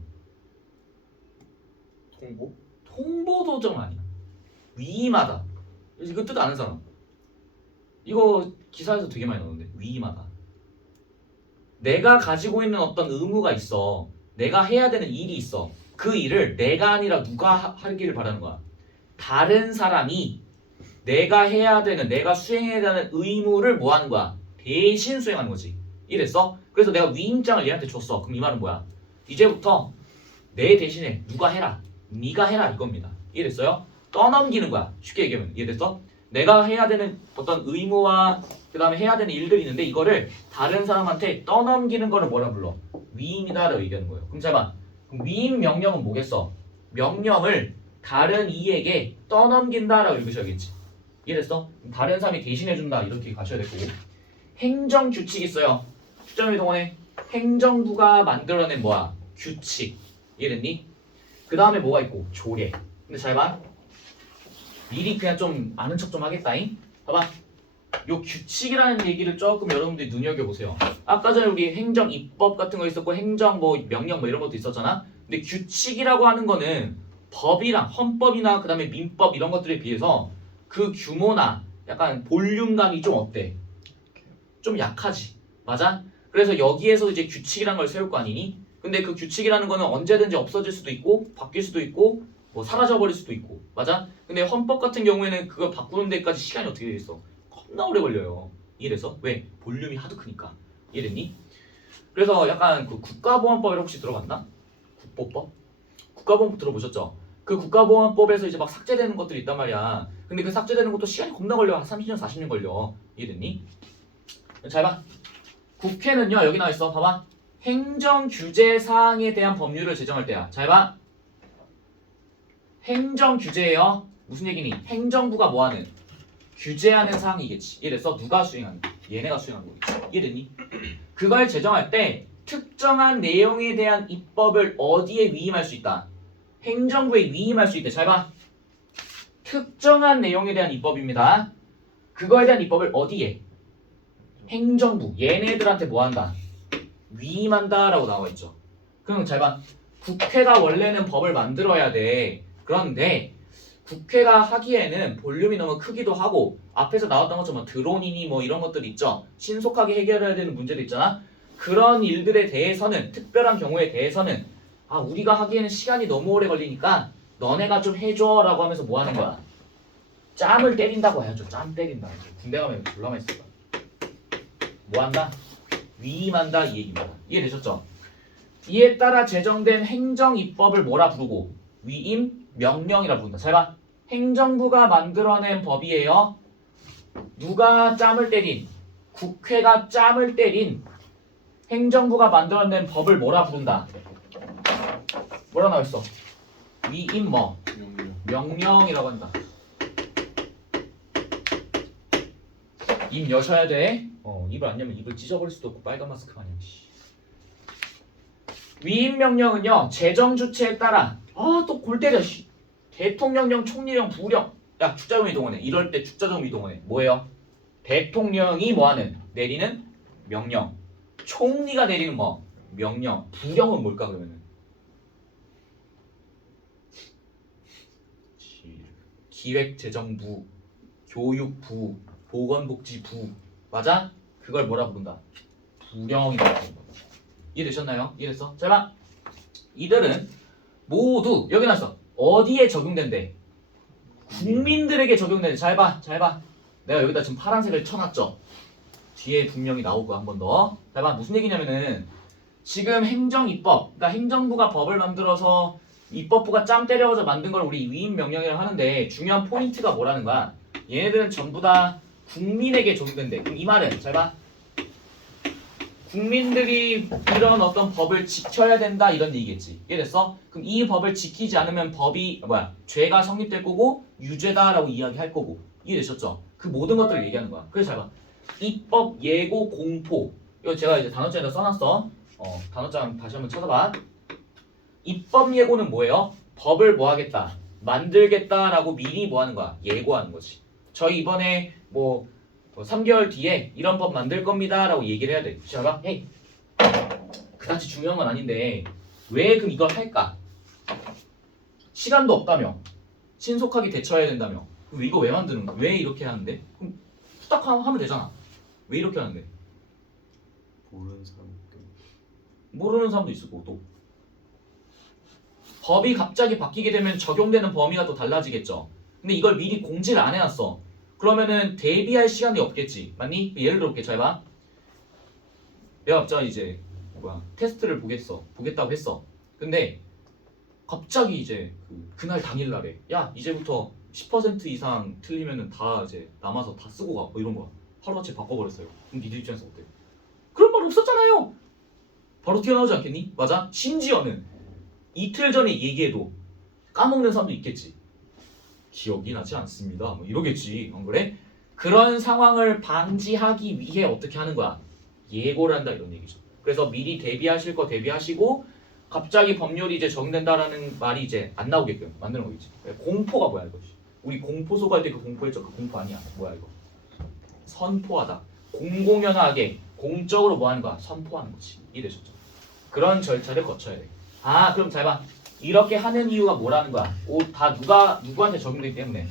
통보? 통보도 좀 아니야. 위임하다. 이거 뜻 아는 사람? 이거 기사에서 되게 많이 나오는데 위임하다. 내가 가지고 있는 어떤 의무가 있어. 내가 해야 되는 일이 있어. 그 일을 내가 아니라 누가 하기를 바라는 거야. 다른 사람이 내가 해야 되는, 내가 수행해야 되는 의무를 뭐 하는 거야? 대신 수행하는 거지. 이랬어? 그래서 내가 위임장을 얘한테 줬어. 그럼 이 말은 뭐야? 이제부터 내 대신에 누가 해라. 네가 해라 이겁니다. 이랬어요? 떠넘기는 거야. 쉽게 얘기하면 이해됐어? 내가 해야 되는 어떤 의무와 그 다음에 해야 되는 일들이 있는데 이거를 다른 사람한테 떠넘기는 거를 뭐라 불러? 위임이다라고 얘기하는 거예요. 그럼 잘 봐. 그럼 위임 명령은 뭐겠어? 명령을 다른 이에게 떠넘긴다라고 읽으셔야겠지. 이해됐어? 다른 사람이 대신해준다 이렇게 가셔야 될 거고. 행정 규칙이 있어요. 축전의 동원에 행정부가 만들어낸 뭐야? 규칙. 이해됐니? 그 다음에 뭐가 있고? 조례. 근데 잘 봐. 미리 그냥 좀 아는 척 좀 하겠다잉. 봐봐. 요 규칙이라는 얘기를 조금 여러분들이 눈여겨보세요. 아까 전에 우리 행정 입법 같은 거 있었고 행정 뭐 명령 뭐 이런 것도 있었잖아. 근데 규칙이라고 하는 거는 법이랑 헌법이나 그 다음에 민법 이런 것들에 비해서 그 규모나 약간 볼륨감이 좀 어때? 좀 약하지. 맞아? 그래서 여기에서 이제 규칙이란 걸 세울 거 아니니? 근데 그 규칙이라는 거는 언제든지 없어질 수도 있고 바뀔 수도 있고 뭐 사라져버릴 수도 있고 맞아? 근데 헌법 같은 경우에는 그걸 바꾸는 데까지 시간이 어떻게 돼 있어? 겁나 오래 걸려요. 이래서 왜? 볼륨이 하도 크니까. 이해됐니? 그래서 약간 그 국가보안법에 혹시 들어봤나? 국보법? 국가보안법 들어보셨죠? 그 국가보안법에서 이제 막 삭제되는 것들이 있단 말이야. 근데 그 삭제되는 것도 시간이 겁나 걸려. 한 30년, 40년 걸려. 이해됐니? 잘 봐. 국회는요 여기 나와 있어. 봐봐. 행정 규제 사항에 대한 법률을 제정할 때야. 잘 봐. 행정 규제예요. 무슨 얘기니? 행정부가 뭐하는? 규제하는 사항이겠지. 이래서 누가 수행하는? 얘네가 수행하는 거겠지. 이해됐니? 그걸 제정할 때 특정한 내용에 대한 입법을 어디에 위임할 수 있다? 행정부에 위임할 수 있대. 잘 봐. 특정한 내용에 대한 입법입니다. 그거에 대한 입법을 어디에? 행정부. 얘네들한테 뭐 한다? 위임한다 라고 나와 있죠. 그럼 잘 봐. 국회가 원래는 법을 만들어야 돼. 그런데 국회가 하기에는 볼륨이 너무 크기도 하고 앞에서 나왔던 것처럼 드론이니 뭐 이런 것들 있죠. 신속하게 해결해야 되는 문제도 있잖아. 그런 일들에 대해서는 특별한 경우에 대해서는 우리가 하기에는 시간이 너무 오래 걸리니까 너네가 좀 해줘 라고 하면서 뭐 하는 거야? 짬을 때린다고 해야죠. 짬 때린다. 군대 가면 졸라만 있을 거야. 뭐 한다? 위임한다 이 얘기입니다. 이해되셨죠? 이에 따라 제정된 행정입법을 뭐라 부르고? 위임 명령이라 부른다. 잘 봐. 행정부가 만들어낸 법이에요. 누가 짬을 때린? 국회가 짬을 때린 행정부가 만들어낸 법을 뭐라 부른다? 뭐라 나와 있어? 위임 뭐? 명령이라고 한다. 입 여셔야 돼. 입을 안 열면 입을 찢어버릴 수도 없고 빨간 마스크 마냥. 위임 명령은요 재정 주체에 따라 또 골 때려. 대통령령, 총리령, 부령. 야 축자금 이동원해. 이럴 때 축자금 이동원해. 뭐예요? 대통령이 뭐하는? 내리는 명령. 총리가 내리는 뭐? 명령. 부령은 뭘까 그러면은? 기획재정부, 교육부, 보건복지부. 맞아? 그걸 뭐라 부른다? 부령이라고 부른다. 이해되셨나요? 이해됐어? 자 봐. 이들은 모두 여기 나왔어. 어디에 적용된대? 국민들에게 적용된대. 잘 봐. 잘 봐. 내가 여기다 지금 파란색을 쳐놨죠? 뒤에 분명히 나올 거야. 한 번 더. 잘 봐. 무슨 얘기냐면은 지금 행정입법, 그러니까 행정부가 법을 만들어서 입법부가 짬 때려서 만든 걸 우리 위임 명령이라고 하는데 중요한 포인트가 뭐라는 거야? 얘네들은 전부 다 국민에게 적용된대. 그럼 이 말은 잘 봐. 국민들이 이런 어떤 법을 지켜야 된다 이런 얘기겠지. 이해됐어? 그럼 이 법을 지키지 않으면 법이 죄가 성립될 거고 유죄다라고 이야기할 거고. 이해되셨죠? 그 모든 것들을 얘기하는 거야. 그래서 잘 봐. 입법, 예고, 공포. 이거 제가 이제 단어장에다 써놨어. 단어장 다시 한번 찾아봐. 입법 예고는 뭐예요? 법을 뭐 하겠다? 만들겠다라고 미리 뭐 하는 거야? 예고하는 거지. 저희 이번에 뭐 3개월 뒤에 이런 법 만들 겁니다 라고 얘기를 해야 돼. 자, 헤이, 그다지 중요한 건 아닌데 왜 그럼 이걸 할까? 시간도 없다며, 신속하게 대처해야 된다며. 그럼 이거 왜 만드는 거야? 왜 이렇게 하는데? 그럼 후딱 하면 되잖아. 왜 이렇게 하는데? 모르는 사람 모르는 사람도 있을 거고 또 법이 갑자기 바뀌게 되면 적용되는 범위가 또 달라지겠죠. 근데 이걸 미리 공지를 안 해놨어. 그러면은 대비할 시간이 없겠지. 맞니? 예를 들어 볼게. 잘 봐. 내가 갑자기 이제 테스트를 보겠다고 했어. 근데 갑자기 이제 그날 당일날에 야 이제부터 10% 이상 틀리면은 다 이제 남아서 다 쓰고 가. 뭐 이런 거야. 하루아침에 바꿔버렸어요. 그럼 니들 입장에서 어때? 그런 말 없었잖아요. 바로 튀어나오지 않겠니? 맞아? 심지어는 이틀 전에 얘기해도 까먹는 사람도 있겠지. 기억이 나지 않습니다. 뭐 이러겠지. 안 그래? 그런 상황을 방지하기 위해 어떻게 하는 거야? 예고를 한다 이런 얘기죠. 그래서 미리 대비하실 거 대비하시고 갑자기 법률이 이제 적용된다라는 말이 이제 안 나오게끔 만드는 거겠지. 공포가 뭐야 이거? 우리 공포소 갈 때 그 공포했죠? 그 공포 아니야. 뭐야 이거? 선포하다. 공공연하게 공적으로 뭐 하는 거야? 선포하는 거지. 이해되셨죠? 그런 절차를 거쳐야 돼. 그럼 잘 봐. 이렇게 하는 이유가 뭐라는 거야? 다 누구한테 적용되기 때문에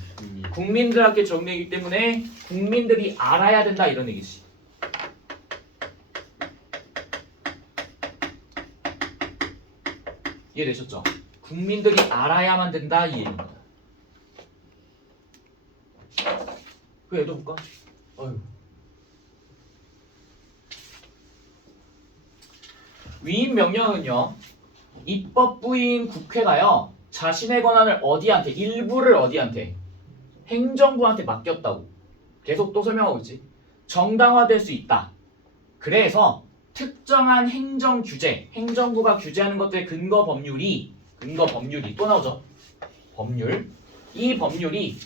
국민들한테 적용되기 때문에 국민들이 알아야 된다 이런 얘기지. 이해되셨죠? 국민들이 알아야만 된다 이 얘기입니다. 그 예를 볼까? 위임 명령은요. 입법부인 국회가요. 자신의 권한을 어디한테? 일부를 어디한테? 행정부한테 맡겼다고. 계속 또 설명하고 있지. 정당화될 수 있다. 그래서 특정한 행정 규제, 행정부가 규제하는 것들의 근거 법률이 또 나오죠. 법률. 이 법률이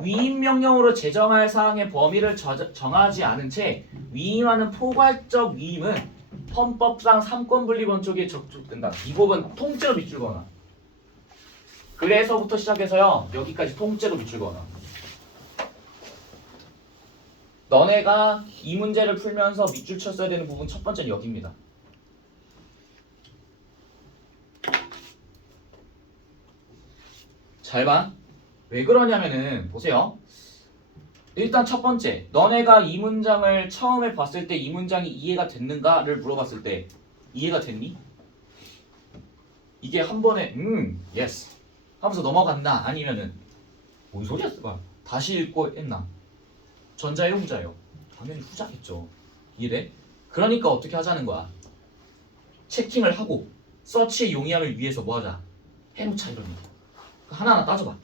위임 명령으로 제정할 사항의 범위를 정하지 않은 채 위임하는 포괄적 위임은 헌법상 삼권분립원칙에 적용된다. 이 법은 통째로 밑줄 그어놔. 그래서부터 시작해서요. 여기까지 통째로 밑줄 그어놔. 너네가 이 문제를 풀면서 밑줄 쳤어야 되는 부분 첫 번째는 여기입니다. 잘 봐. 왜 그러냐면은 보세요. 일단 첫 번째, 너네가 이 문장을 처음에 봤을 때 이 문장이 이해가 됐는가를 물어봤을 때 이해가 됐니? 이게 한 번에 yes 하면서 넘어갔나? 아니면은 뭔 소리야? 다시 읽고 했나? 전자예요, 후자예요? 당연히 후자겠죠. 이해돼? 그러니까 어떻게 하자는 거야? 체킹을 하고 서치의 용이함을 위해서 뭐 하자? 해놓자 이런 얘기. 하나하나 따져봐.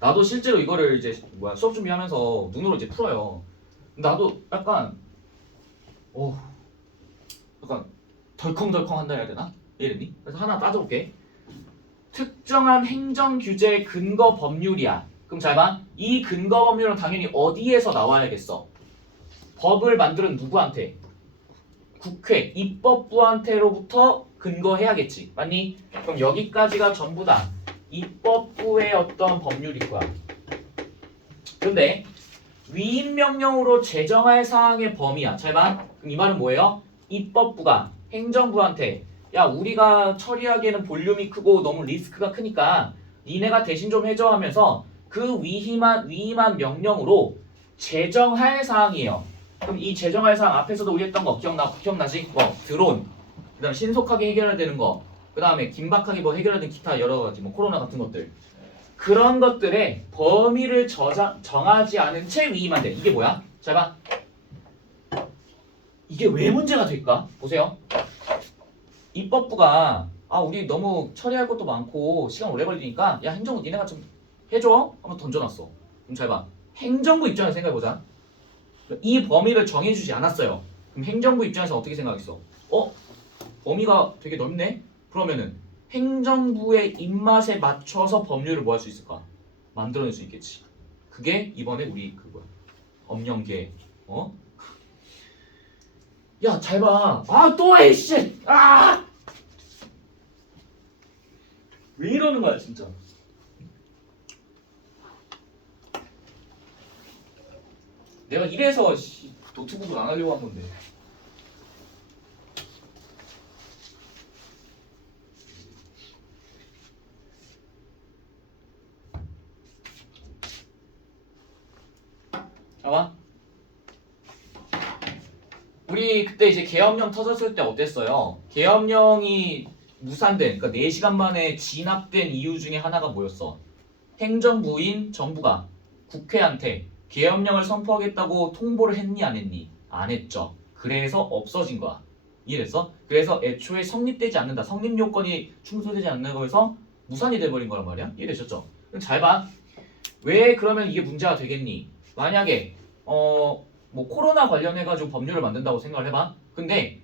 나도 실제로 이거를 이제 수업 준비하면서 눈으로 이제 풀어요. 나도 약간 덜컹덜컹 한다 해야 되나? 이랬니? 그래서 하나 따져볼게. 특정한 행정 규제 근거 법률이야. 그럼 잘 봐. 이 근거 법률은 당연히 어디에서 나와야겠어? 법을 만드는 누구한테? 국회, 입법부한테로부터 근거해야겠지. 맞니? 그럼 여기까지가 전부 다 입법부의 어떤 법률일 거야. 근데 위임 명령으로 제정할 사항의 범위야. 잘 봐. 그럼 이 말은 뭐예요? 입법부가 행정부한테 야 우리가 처리하기에는 볼륨이 크고 너무 리스크가 크니까 니네가 대신 좀 해줘 하면서 그 위임한 명령으로 제정할 사항이에요. 그럼 이 제정할 사항 앞에서도 우리 했던 거 기억나지? 드론, 그 다음에 신속하게 해결해야 되는 거, 그 다음에 긴박하게 해결해야 되는 기타 여러 가지 코로나 같은 것들, 그런 것들의 범위를 정하지 않은 채 위임한대. 이게 뭐야? 잘 봐. 이게 왜 문제가 될까? 보세요. 입법부가 아 우리 너무 처리할 것도 많고 시간 오래 걸리니까 야 행정부 니네가 좀 해줘 한번 던져놨어. 그럼 잘 봐. 행정부 입장에서 생각해보자. 이 범위를 정해주지 않았어요. 그럼 행정부 입장에서 어떻게 생각했어? 범위가 되게 넓네? 그러면은 행정부의 입맛에 맞춰서 법률을 뭐 할 수 있을까? 만들어낼 수 있겠지. 그게 이번에 우리 그거야. 엄령계. 야, 잘 봐. 또 해, 씨. 왜 이러는 거야, 진짜. 내가 이래서 노트북을 안 하려고 한 건데. 봐봐. 우리 그때 이제 계엄령 터졌을 때 어땠어요? 계엄령이 무산된, 그러니까 4시간 만에 진압된 이유 중에 하나가 뭐였어? 행정부인 정부가 국회한테 계엄령을 선포하겠다고 통보를 했니 안 했니? 안 했죠. 그래서 없어진 거야. 이해됐어? 그래서 애초에 성립되지 않는다. 성립 요건이 충족되지 않는 거에서 무산이 돼버린 거란 말이야. 이해되셨죠? 그럼 잘 봐. 왜 그러면 이게 문제가 되겠니? 만약에 뭐 코로나 관련해가지고 법률을 만든다고 생각을 해봐. 근데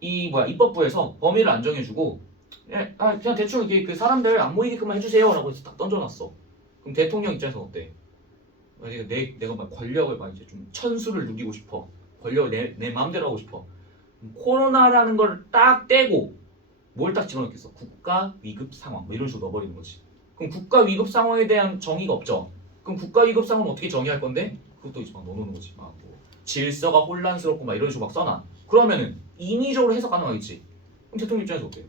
입법부에서 범위를 안 정해주고 그냥 대충 이렇게 그 사람들 안 모이게끔만 해주세요라고 해서 딱 던져놨어. 그럼 대통령 입장에서 어때? 내가 막 권력을 막 이제 좀 천수를 누리고 싶어. 권력을 내 마음대로 하고 싶어. 코로나라는 걸 딱 떼고 뭘 딱 집어넣겠어? 국가 위급 상황 뭐 이런 식으로 넣어버리는 거지. 그럼 국가 위급 상황에 대한 정의가 없죠. 그럼 국가 위급 상황은 어떻게 정의할 건데? 그것도 이제 막 넣어놓는 거지. 뭐 질서가 혼란스럽고 막 이런 식으로 막 써놔. 그러면은 인위적으로 해석 가능하겠지. 그럼 대통령 입장에서 어때?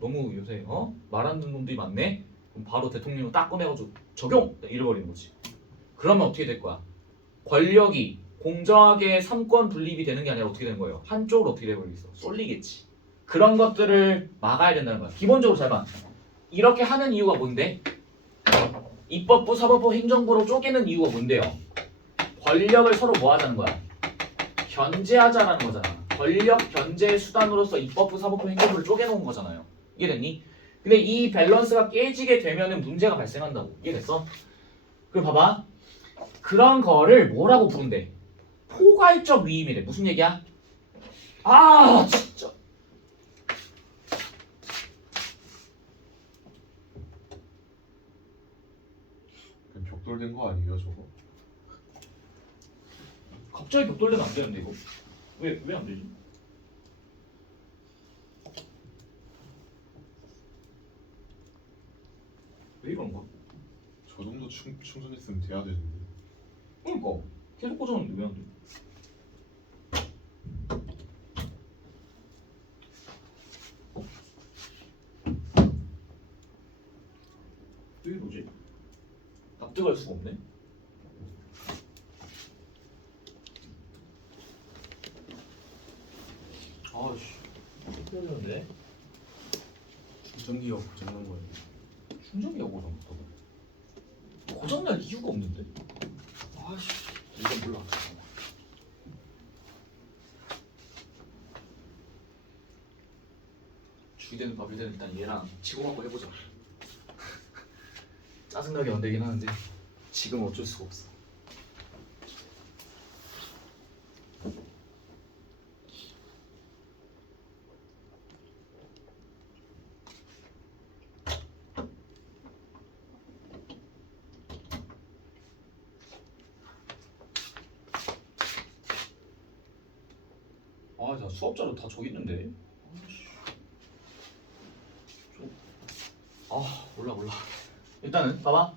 너무 요새 말하는 놈들이 많네. 그럼 바로 대통령을 딱 꺼내가지고 적용! 잃어버리는 거지. 그러면 어떻게 될 거야? 권력이 공정하게 삼권 분립이 되는 게 아니라 어떻게 되는 거예요? 한쪽으로 어떻게 돼버리겠어? 쏠리겠지. 그런 것들을 막아야 된다는 거야. 기본적으로 잘 봐. 이렇게 하는 이유가 뭔데? 입법부, 사법부, 행정부로 쪼개는 이유가 뭔데요? 권력을 서로 뭐 하자는 거야? 견제하자라는 거잖아. 권력 견제 수단으로서 입법부, 사법부, 행정부를 쪼개놓은 거잖아요. 이해됐니? 근데 이 밸런스가 깨지게 되면은 문제가 발생한다고. 이해됐어? 그럼 봐봐. 그런 거를 뭐라고 부른대? 포괄적 위임이래. 무슨 얘기야? 진짜. 그냥 벽돌된 거 아니에요 저거? 갑자기 벽돌되면 안 되는데 이거? 왜 안 되지? 왜 이런 거야? 저 정도 충전했으면 돼야 되는데. 그러니까 계속 꽂아놓는데 왜 안 돼? 왜 이러지? 납득할 수가 없네. 해야 되는데 충전기가 고장난 거예요. 충전기가 고장났다고? 고장날 이유가 없는데? 이건 몰라. 주의되는 바빌대는 일단 얘랑 치고받고 해보자. 짜증나게 만들긴 하는데 지금 어쩔 수가 없어. 나 수업자료 다 저기 있는데. 몰라. 일단은 봐봐.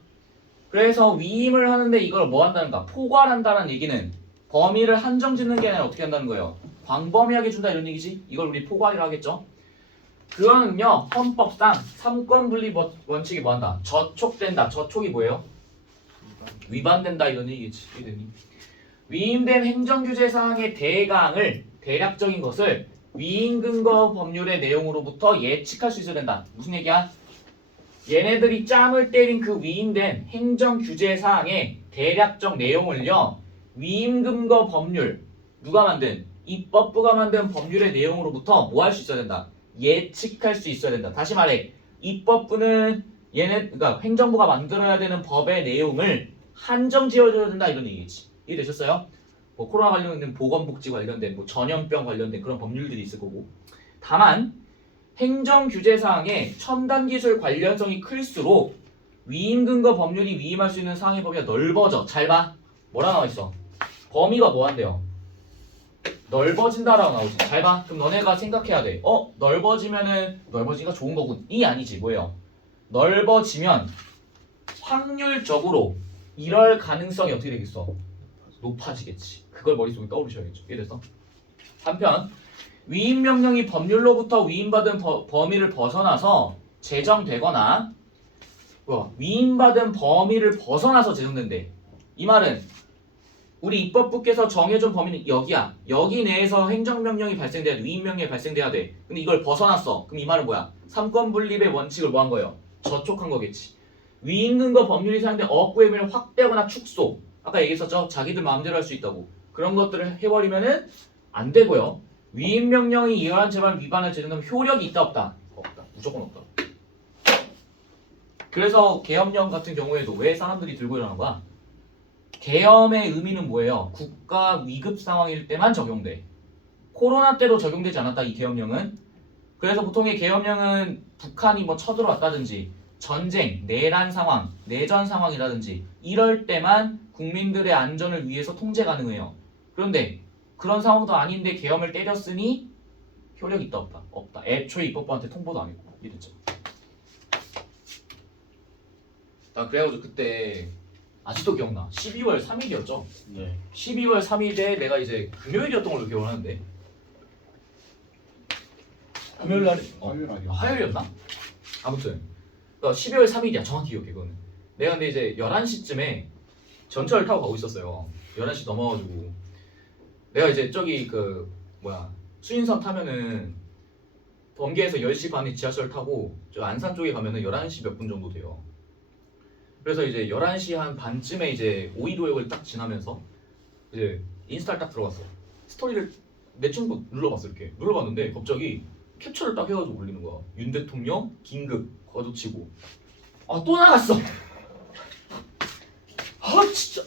그래서 위임을 하는데 이걸 뭐 한다는가? 포괄한다는 얘기는 범위를 한정 짓는 게 아니라 어떻게 한다는 거예요? 광범위하게 준다 이런 얘기지? 이걸 우리 포괄이라 하겠죠? 그거는요 헌법상 삼권 분립 원칙이 뭐 한다? 저촉된다. 저촉이 뭐예요? 위반된다 이런 얘기겠지. 이해되니? 위임된 행정규제 사항의 대략적인 것을 위임 근거 법률의 내용으로부터 예측할 수 있어야 된다. 무슨 얘기야? 얘네들이 짬을 때린 그 위임된 행정규제 사항의 대략적 내용을요 위임 근거 법률 누가 만든? 입법부가 만든 법률의 내용으로부터 뭐 할 수 있어야 된다? 예측할 수 있어야 된다. 다시 말해 입법부는 그러니까 행정부가 만들어야 되는 법의 내용을 한정 지어줘야 된다 이런 얘기겠지. 이해되셨어요? 뭐 코로나 관련된 보건복지 관련된 뭐 전염병 관련된 그런 법률들이 있을 거고. 다만 행정 규제 사항에 첨단 기술 관련성이 클수록 위임 근거 법률이 위임할 수 있는 사항의 범위가 넓어져. 잘 봐. 뭐라 나와 있어? 범위가 뭐 한대요? 넓어진다라고 나오지. 잘 봐. 그럼 너네가 생각해야 돼. 넓어지면은 넓어지기가 좋은 거군. 이 아니지. 뭐예요? 넓어지면 확률적으로 이럴 가능성이 어떻게 되겠어? 높아지겠지. 그걸 머릿속에 떠오르셔야겠죠. 이해됐어? 한편 위임 명령이 법률로부터 위임받은 범위를 벗어나서 제정되거나 위임받은 범위를 벗어나서 제정된대. 이 말은 우리 입법부께서 정해준 범위는 여기야. 여기 내에서 행정명령이 발생돼야 돼. 위임명령이 발생돼야 돼. 근데 이걸 벗어났어. 그럼 이 말은 뭐야? 삼권분립의 원칙을 뭐 한 거예요? 저촉한 거겠지. 위임 근거 법률이 사용된 어학구의 범위를 확대하거나 축소. 아까 얘기했었죠? 자기들 마음대로 할 수 있다고. 그런 것들을 해버리면은 안 되고요. 위임 명령이 이러한 재발 위반을 제정하면 효력이 있다 없다? 없다. 무조건 없다. 그래서 계엄령 같은 경우에도 왜 사람들이 들고 일어나는 거야? 계엄의 의미는 뭐예요? 국가 위급 상황일 때만 적용돼. 코로나 때도 적용되지 않았다 이 계엄령은. 그래서 보통의 계엄령은 북한이 뭐 쳐들어왔다든지 전쟁, 내란 상황, 내전 상황이라든지 이럴 때만 국민들의 안전을 위해서 통제 가능해요. 그런데 그런 상황도 아닌데 계엄을 때렸으니 효력이 있다 없다? 없다. 애초에 입법부한테 통보도 안 했고 이랬죠. 나 그래가지고 그때 아직도 기억나. 12월 3일이었죠. 네. 12월 3일에 내가 이제 금요일이었던 걸로 기억을 하는데 금요일 날 화요일 아니야? 화요일이었나? 아무튼 12월 3일이야. 정확히 기억해 그거는. 내가 근데 이제 11시쯤에 전철을 타고 가고 있었어요. 11시 넘어가지고 내가 이제 저기 수인선 타면은 번개에서 10시 반에 지하철 타고 저 안산 쪽에 가면은 11시 몇 분 정도 돼요. 그래서 이제 11시 한 반쯤에 이제 오이도역을 딱 지나면서 이제 인스타를 딱 들어갔어. 스토리를 내 친구 눌러봤어. 이렇게 눌러봤는데 갑자기 캡처를 딱 해가지고 올리는 거야. 윤 대통령 긴급 과도치고. 또 나갔어. 진짜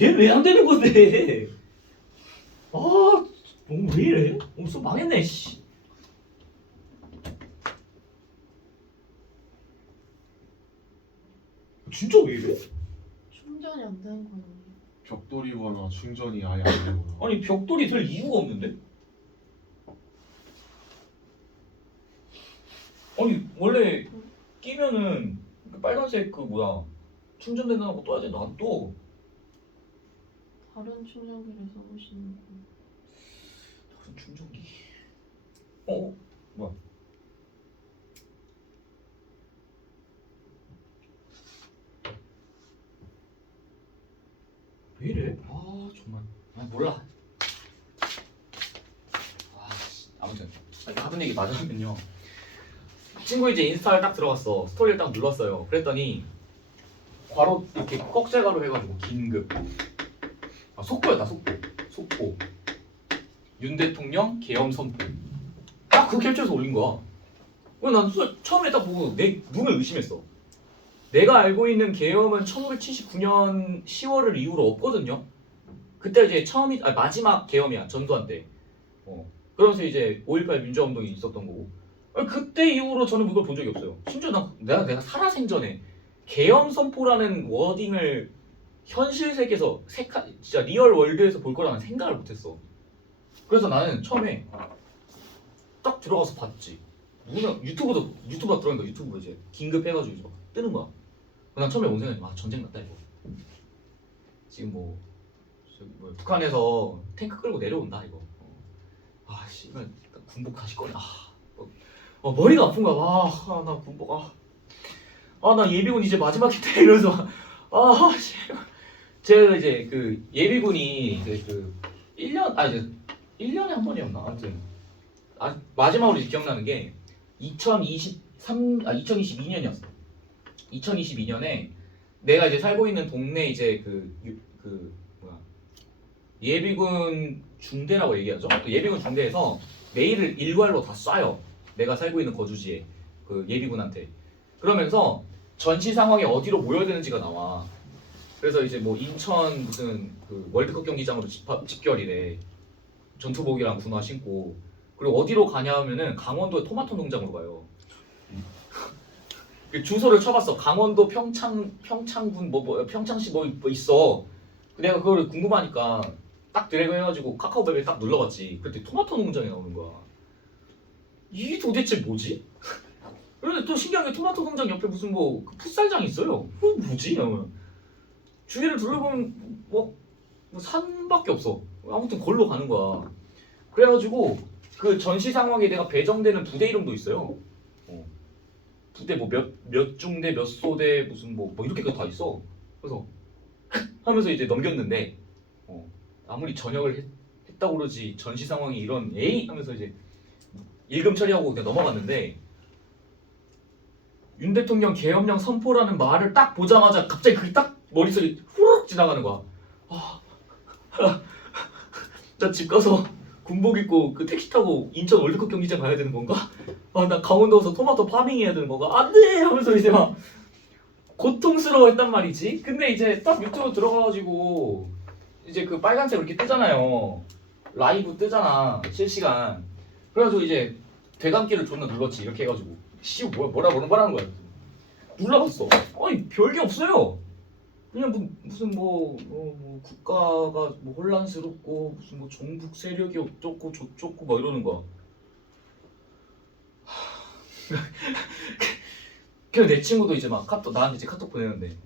얘 왜 안 되는 건데? 왜 이래? 수업 망했네. 씨. 진짜 왜 이래? 충전이 안 되는 거 아니에요? 벽돌이거나 충전이 아예 안 되거나. 아니 벽돌이 될 이유가 없는데? 아니 원래 끼면은 그 빨간색 충전된다는 거 떠야 돼. 안 떠. 다른 충전기를 써보시는 거. 다른 충전기. 뭐야? 왜 이래? 정말. 몰라. 아무튼 하던 얘기 맞으면요. 친구 이제 인스타를 딱 들어갔어. 스토리를 딱 눌렀어요. 그랬더니 괄호 이렇게 꺽쇠가로 해가지고 긴급. 속보였다 속보. 윤 대통령 계엄 선포. 딱 그 캡처해서 올린 거야. 난 처음에 딱 보고 내 눈을 의심했어. 내가 알고 있는 계엄은 1979년 10월 이후로 없거든요. 그때 이제 마지막 계엄이야. 전두환 때. 그러면서 이제 5.18 민주화운동이 있었던 거고. 그때 이후로 저는 그걸 본 적이 없어요. 심지어 내가 살아생전에 계엄 선포라는 워딩을 현실 세계에서 진짜 리얼 월드에서 볼 거라는 생각을 못했어. 그래서 나는 처음에 딱 들어가서 봤지. 유튜브가 들어가니까 유튜브 이제 긴급해가지고 이제 막 뜨는 거야. 난 처음에 온 생각이 전쟁 났다 이거. 지금 북한에서 탱크 끌고 내려온다 이거. 씨발 군복 다시 꺼내. 머리가 아픈 거야. 나 군복. 나 예비군 이제 마지막이다 이러면서 씨발. 제가 이제 그 예비군이 이제 1년에 한 번이었나? 아무튼 마지막으로 이제 기억나는 게 2022년이었어. 2022년에 내가 이제 살고 있는 동네 이제 예비군 중대라고 얘기하죠. 그 예비군 중대에서 메일을 일괄로 다 쏴요. 내가 살고 있는 거주지에 그 예비군한테. 그러면서 전시 상황이 어디로 모여야 되는지가 나와. 그래서 이제 뭐 인천 무슨 그 월드컵 경기장으로 집결이래. 전투복이랑 군화 신고. 그리고 어디로 가냐 하면은 강원도의 토마토 농장으로 가요. 그 주소를 쳐봤어. 강원도 평창군 평창시 뭐 있어. 내가 그걸 궁금하니까 딱 드래그 해가지고 카카오맵에 딱 눌러봤지. 그때 토마토 농장이 나오는 거야. 이게 도대체 뭐지? 그런데 또 신기한 게 토마토 농장 옆에 무슨 뭐 풋살장이 있어요. 뭐지? 주위를 둘러보면 뭐 산밖에 없어. 아무튼 걸로 가는 거야. 그래가지고 그 전시 상황에 내가 배정되는 부대 이름도 있어요. 부대 뭐 몇 중대 몇 소대 무슨 뭐 이렇게 다 있어. 그래서 하면서 이제 넘겼는데 아무리 전역을 했다고 그러지 전시 상황이 이런 에이 하면서 이제 일금 처리하고 그냥 넘어갔는데 윤 대통령 계엄령 선포라는 말을 딱 보자마자 갑자기 그게 딱 머릿속에 후룩 지나가는 거야. 나 집 가서 군복 입고 그 택시 타고 인천 월드컵 경기장 가야 되는 건가? 나 강원도 가서 토마토 파밍 해야 되는 건가? 안돼 하면서 이제 막 고통스러워했단 말이지. 근데 이제 딱 유튜브 들어가가지고 이제 그 빨간색 이렇게 뜨잖아요. 라이브 뜨잖아 실시간. 그래가지고 이제 대감기를 존나 눌렀지. 이렇게 해가지고 뭐라는 거야. 눌러봤어. 아니 별게 없어요. 그냥 무슨 국가가 뭐 혼란스럽고 무슨 뭐 종북 세력이 어쩌고 저쩌고 막 이러는 거야. 그래서 내 친구도 이제 막 나한테 이제 카톡 보내는데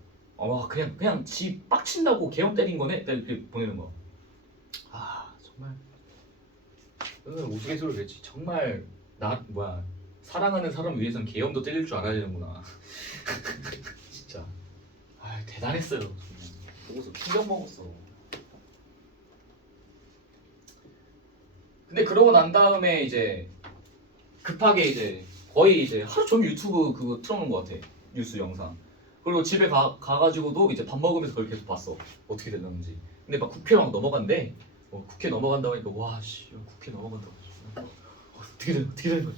그냥 지 빡친다고 계엄 때린 거네? 이렇게 보내는 거야. 정말 오늘 우스갯소리를 했지. 정말 사랑하는 사람 위해선 계엄도 때릴 줄 알아야 되는구나. 진짜 대단했어요. 보고서 충격 먹었어. 근데 그러고 난 다음에 이제 급하게 이제 거의 이제 하루 종일 유튜브 그거 틀어놓은 것 같아. 뉴스 영상. 그리고 집에 가가지고도 이제 밥 먹으면서 그걸 계속 봤어. 어떻게 됐는지. 근데 막 국회 막 넘어간대. 국회 넘어간다고 하니까 국회 넘어간다고. 어떻게 되는 거야?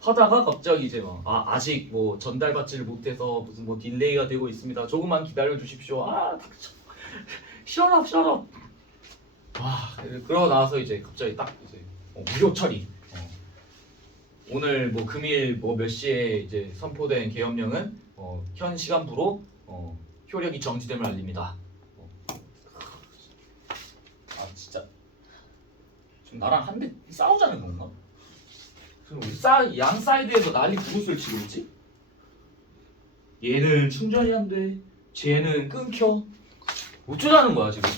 하다가 갑자기 이제 아직 뭐 전달받지를 못해서 무슨 뭐 딜레이가 되고 있습니다. 조금만 기다려 주십시오. 닥쳐. shut up. 그러고 나서 이제 갑자기 딱 이제 무효 처리. 오늘 뭐 금일 뭐 몇 시에 이제 선포된 계엄령은 현 시간부로 효력이 정지됨을 알립니다. 진짜 지금 나랑 한 대 싸우자는 건가? 양 사이드에서 난리 부르스를 치고 있지? 얘는 충전이 안 돼. 쟤는 끊겨. 어쩌자는 거야 지금?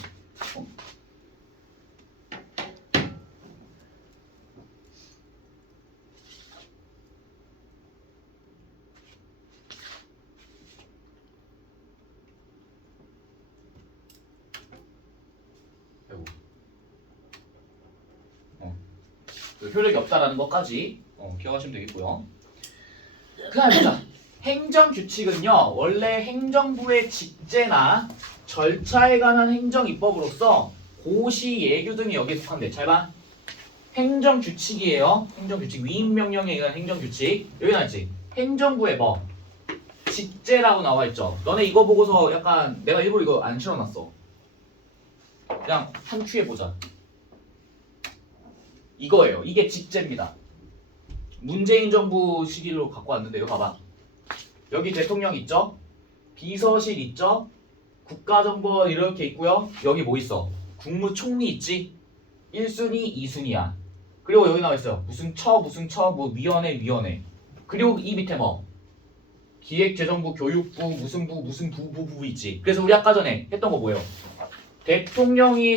효력이 없다라는 것까지 기억하시면 되겠고요. 그다음에 자, 행정규칙은요 원래 행정부의 직제나 절차에 관한 행정입법으로서 고시, 예규 등이 여기에 속한대. 잘 봐. 행정규칙이에요. 행정규칙. 위임명령에 의한 행정규칙. 여기 나와있지. 행정부의 뭐 직제라고 나와있죠. 너네 이거 보고서 약간 내가 일부러 이거 안 실어놨어. 그냥 한 큐에 보자. 이거예요. 이게 직제입니다. 문재인 정부 시기로 갖고 왔는데 이거 봐봐. 여기 대통령 있죠? 비서실 있죠? 국가정보원 이렇게 있고요. 여기 뭐 있어? 국무총리 있지? 1순위, 2순위야. 그리고 여기 나와있어요. 무슨 뭐 위원회. 그리고 이 밑에 뭐 기획재정부, 교육부, 무슨 부 있지? 그래서 우리 아까 전에 했던 거 뭐예요? 대통령이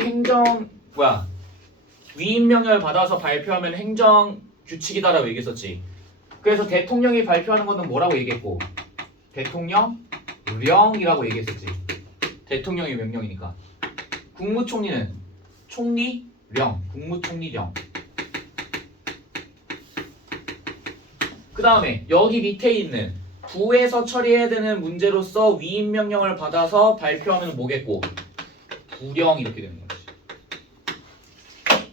위임명령을 받아서 발표하면 행정규칙이다라고 얘기했었지. 그래서 대통령이 발표하는 거는 뭐라고 얘기했고 대통령령이라고 얘기했었지. 대통령의 명령이니까. 국무총리는 총리령, 국무총리령. 그 다음에 여기 밑에 있는 부에서 처리해야 되는 문제로서 위임명령을 받아서 발표하면 뭐겠고 부령 이렇게 되는 거지.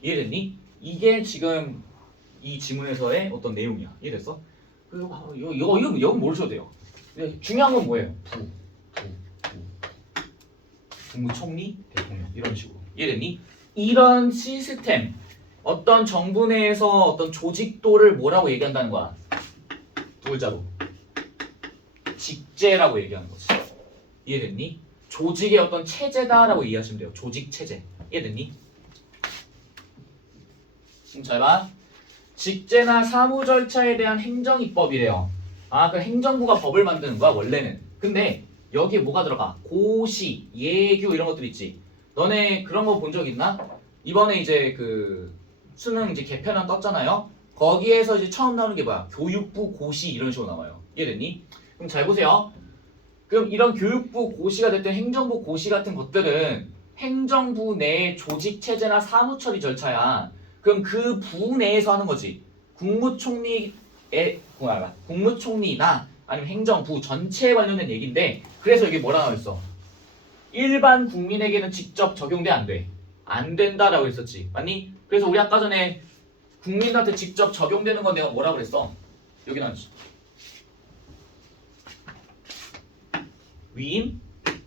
이해됐니? 이게 지금 이 지문에서의 어떤 내용이야. 이해됐어? 그리고 이거 모르셔도 돼요. 근데 중요한 건 뭐예요? 국무총리, 대통령 이런 식으로. 이해됐니? 이런 시스템, 어떤 정부 내에서 어떤 조직도를 뭐라고 얘기한다는 거야? 두 글자로 직제라고 얘기하는 거지. 이해됐니? 조직의 어떤 체제다라고 이해하시면 돼요. 조직 체제. 이해됐니? 지금 잘 봐. 직제나 사무 절차에 대한 행정입법이래요. 아, 그 행정부가 법을 만드는 거야 원래는. 근데 여기에 뭐가 들어가? 고시, 예규 이런 것들 있지. 너네 그런 거 본 적 있나? 이번에 이제 그 수능 이제 개편안 떴잖아요. 거기에서 이제 처음 나오는 게 뭐야? 교육부 고시 이런 식으로 나와요. 이해됐니? 그럼 잘 보세요. 그럼 이런 교육부 고시가 됐든 행정부 고시 같은 것들은 행정부 내의 조직 체제나 사무 처리 절차야. 그럼 그 부 내에서 하는 거지. 국무총리나 아니면 행정부 전체에 관련된 얘기인데, 그래서 여기 뭐라 나와 있어? 일반 국민에게는 직접 적용돼 안 돼? 안 된다라고 했었지. 맞니? 그래서 우리 아까 전에 국민한테 직접 적용되는 건 내가 뭐라 그랬어? 여기 나왔지. 위임